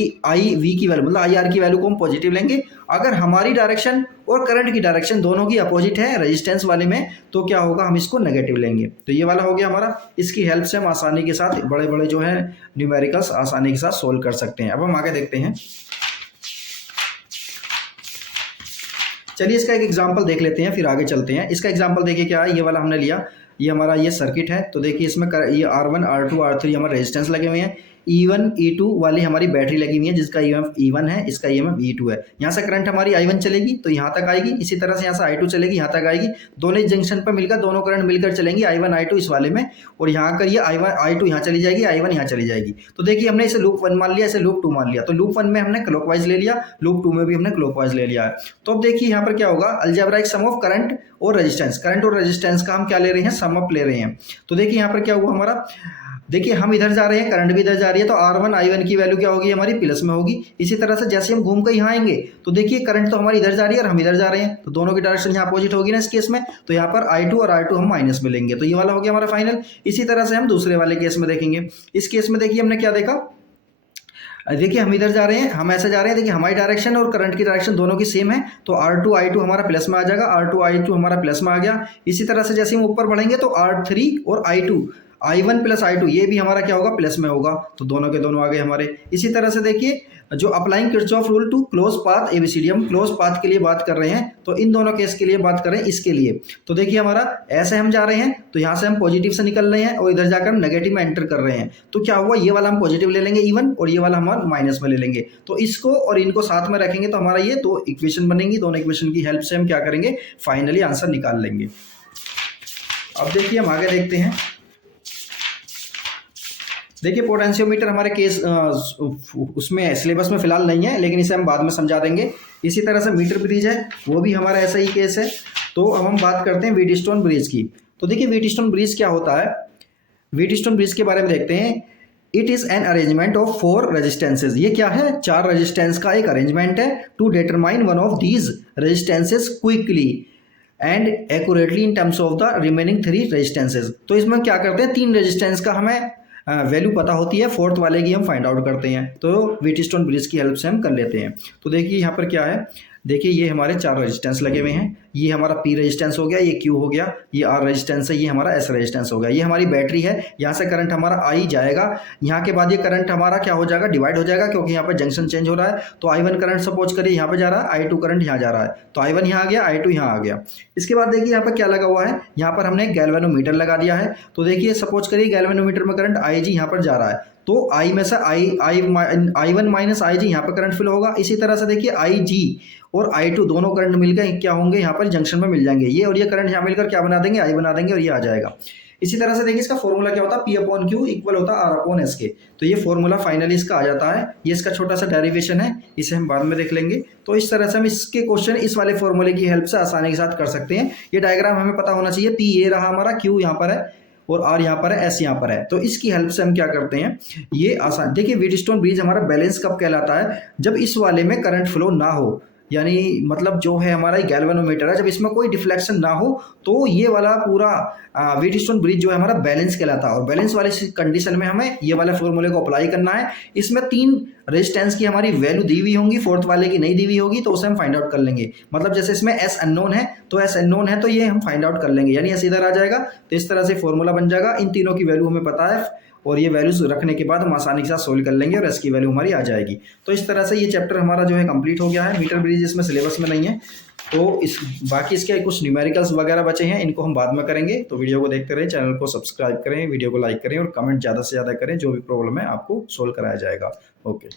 की वैल्यू मतलब आई आर की वैल्यू को हम पॉजिटिव लेंगे। अगर हमारी डायरेक्शन और करंट की डायरेक्शन दोनों की अपोजिट है रेजिस्टेंस वाले में, तो क्या होगा, हम इसको नेगेटिव लेंगे। तो ये वाला हो गया हमारा। इसकी हेल्प से हम आसानी के साथ बड़े बड़े जो है न्यूमेरिकल्स आसानी के साथ सोल्व कर सकते हैं। अब हम आगे देखते हैं। चलिए इसका एक एग्जाम्पल देख लेते हैं, फिर आगे चलते हैं। इसका एग्जाम्पल देखिए क्या है, ये वाला हमने लिया, ये हमारा ये सर्किट है। तो देखिए इसमें ये R1 R2 R3 हमारे रेजिस्टेंस लगे हुए हैं, E1 E2 वाली हमारी बैटरी लगी हुई है जिसका ईएमएफ E1 है, इसका ईएमएफ E2 है। यहाँ से करंट हमारी I1 चलेगी तो यहाँ तक आएगी, इसी तरह से यहाँ से I2 चलेगी यहाँ तक आएगी। दोनों जंक्शन पर मिलकर दोनों करंट मिलकर चलेंगी, I1 I2 इस वाले में, और यहाँ कर ये I1 I2 यहाँ चली जाएगी, I1 यहाँ चली जाएगी। तो देखिए हमने इसे लूप 1 मान लिया, इसे लूप 2 मान लिया। तो लूप 1 में हमने क्लॉकवाइज ले लिया, लूप 2 में भी हमने क्लॉकवाइज ले लिया है। तो अब देखिए यहाँ पर क्या होगा, अलजेब्राइक सम ऑफ करंट और रेजिस्टेंस, करंट और रेजिस्टेंस का हम क्या ले रहे हैं, सम अप ले रहे हैं। तो देखिए यहाँ पर क्या हुआ हमारा, देखिए हम इधर जा रहे हैं, करंट भी इधर जा रही है, तो R1 I1 की वैल्यू क्या होगी हमारी, प्लस में होगी। इसी तरह से जैसे हम घूम कर यहाँ आएंगे तो देखिए करंट तो हमारी इधर जा रही है और हम इधर जा रहे हैं, तो दोनों की डायरेक्शन यहाँ अपोजिट होगी ना इस केस में, तो यहाँ पर I2 और R2 हम माइनस में लेंगे। तो ये वाला हो गया हमारा फाइनल। इसी तरह से हम दूसरे वाले केस में देखेंगे। इस केस में देखिए हमने क्या देखा, देखिए हम इधर जा रहे हैं, हम ऐसे जा रहे हैं, देखिए हमारी डायरेक्शन और करंट की डायरेक्शन दोनों की सेम है, तो R2 I2 हमारा प्लस में आ जाएगा, R2 I2 हमारा प्लस में आ गया। इसी तरह से जैसे हम ऊपर बढ़ेंगे तो R3 और I2 I1 प्लस I2 ये भी हमारा क्या होगा, प्लस में होगा, तो दोनों के दोनों आ गए हमारे। इसी तरह से देखिए जो applying Kirchhoff rule to close path ABCD, हम क्लोज पाथ के लिए बात कर रहे हैं, तो इन दोनों केस के लिए बात करें इसके लिए। तो देखिए हमारा ऐसे हम जा रहे हैं, तो यहाँ से हम पॉजिटिव से निकल रहे हैं और इधर जाकर हम नेगेटिव में एंटर कर रहे हैं। तो क्या हुआ, ये वाला हम पॉजिटिव ले लेंगे E1 और ये वाला हम माइनस में ले लेंगे। तो इसको और इनको साथ में रखेंगे तो हमारा ये दो इक्वेशन बनेंगी, दोनों इक्वेशन की हेल्प से हम क्या करेंगे, फाइनली आंसर निकाल लेंगे। अब देखिए हम आगे देखते हैं। देखिए पोटेंशियोमीटर हमारे केस उसमें सिलेबस में फिलहाल नहीं है, लेकिन इसे हम बाद में समझा देंगे। इसी तरह से मीटर ब्रिज है, वो भी हमारा ऐसा ही केस है। तो अब हम बात करते हैं व्हीटस्टोन ब्रिज की। तो देखिए व्हीटस्टोन ब्रिज क्या होता है, व्हीटस्टोन ब्रिज के बारे में देखते हैं। It is an arrangement of 4 resistances, ये क्या है, 4 रेजिस्टेंस का एक अरेंजमेंट है। To determine one of these resistances quickly and accurately in terms of the remaining 3 resistances. तो इसमें क्या करते हैं, 3 रेजिस्टेंस का हमें वैल्यू पता होती है, 4th वाले की हम फाइंड आउट करते हैं। तो व्हीटस्टोन ब्रिज की हेल्प से हम कर लेते हैं। तो देखिए यहाँ पर क्या है, देखिए ये हमारे 4 रेजिस्टेंस लगे हुए हैं, ये हमारा P रेजिस्टेंस हो गया, ये Q हो गया, ये R रेजिस्टेंस है, ये हमारा S रेजिस्टेंस हो गया। ये हमारी बैटरी है, यहाँ से करंट हमारा I जाएगा, यहाँ के बाद ये करंट हमारा क्या हो जाएगा, डिवाइड हो जाएगा, क्योंकि यहाँ पर जंक्शन चेंज हो रहा है। तो I1 करंट सपोज करिए यहाँ पे जा रहा है, I2 करंट यहाँ जा रहा है, तो I1 यहाँ आ गया, I2 यहाँ आ गया। इसके बाद देखिए यहाँ पर क्या लगा हुआ है, यहाँ पर हमने गैल्वेनोमीटर लगा दिया है। तो देखिए सपोज करिए गैल्वेनोमीटर में करंट IG यहाँ पर जा रहा है, तो I में से I1 माइनस IG यहाँ पर करंट फ्लो होगा। इसी तरह से देखिए IG और I2 दोनों करंट मिलकर क्या होंगे, यहाँ पर जंक्शन में मिल जाएंगे, ये और ये करंट यहाँ मिलकर क्या बना देंगे, I बना देंगे, और ये आ जाएगा। इसी तरह से देखिए इसका फॉर्मूला क्या होता है, P/Q इक्वल होता है R/S के। तो ये फॉर्मूला फाइनली इसका आ जाता है। ये इसका छोटा सा डेरिवेशन है, इसे हम बाद में देख लेंगे। तो इस तरह से हम इसके क्वेश्चन इस वाले फॉर्मूले की हेल्प से आसानी के साथ कर सकते हैं। ये डायग्राम हमें पता होना चाहिए, P ये रहा हमारा, Q यहाँ पर है और R यहाँ पर है, S यहाँ पर है। तो इसकी हेल्प से हम क्या करते हैं, ये आसान। देखिए व्हीटस्टोन ब्रिज हमारा बैलेंस कब कहलाता है, जब इस वाले में करंट फ्लो ना हो, यानी मतलब जो है हमारा गैल्वेनोमीटर है, जब इसमें कोई डिफ्लेक्शन ना हो, तो ये वाला पूरा व्हीटस्टोन ब्रिज जो है हमारा बैलेंस कहलाता है। और बैलेंस वाली कंडीशन में हमें ये वाले फॉर्मूले को अप्लाई करना है। इसमें 3 रेजिस्टेंस की हमारी वैल्यू दी हुई होंगी, फोर्थ वाले की नहीं दी हुई होगी, तो उसे हम फाइंड आउट कर लेंगे। मतलब जैसे इसमें S अननोन है, तो S अननोन है, तो ये हम फाइंड आउट कर लेंगे, यानी S इधर आ जाएगा। तो इस तरह से फॉर्मूला बन जाएगा। इन तीनों की वैल्यू हमें पता है, और ये वैल्यूज रखने के बाद हम आसानी के साथ सोल्व कर लेंगे और S की वैल्यू हमारी आ जाएगी। तो इस तरह से ये चैप्टर हमारा जो है कंप्लीट हो गया है। मीटर ब्रिज इसमें सिलेबस में नहीं है, तो इस बाकी इसके कुछ न्यूमेरिकल्स वगैरह बचे हैं, इनको हम बाद में करेंगे। तो वीडियो को देखते रहें, चैनल को सब्सक्राइब करें, वीडियो को लाइक करें और कमेंट ज़्यादा से ज़्यादा करें। जो भी प्रॉब्लम है आपको सोल्व कराया जाएगा। ओके।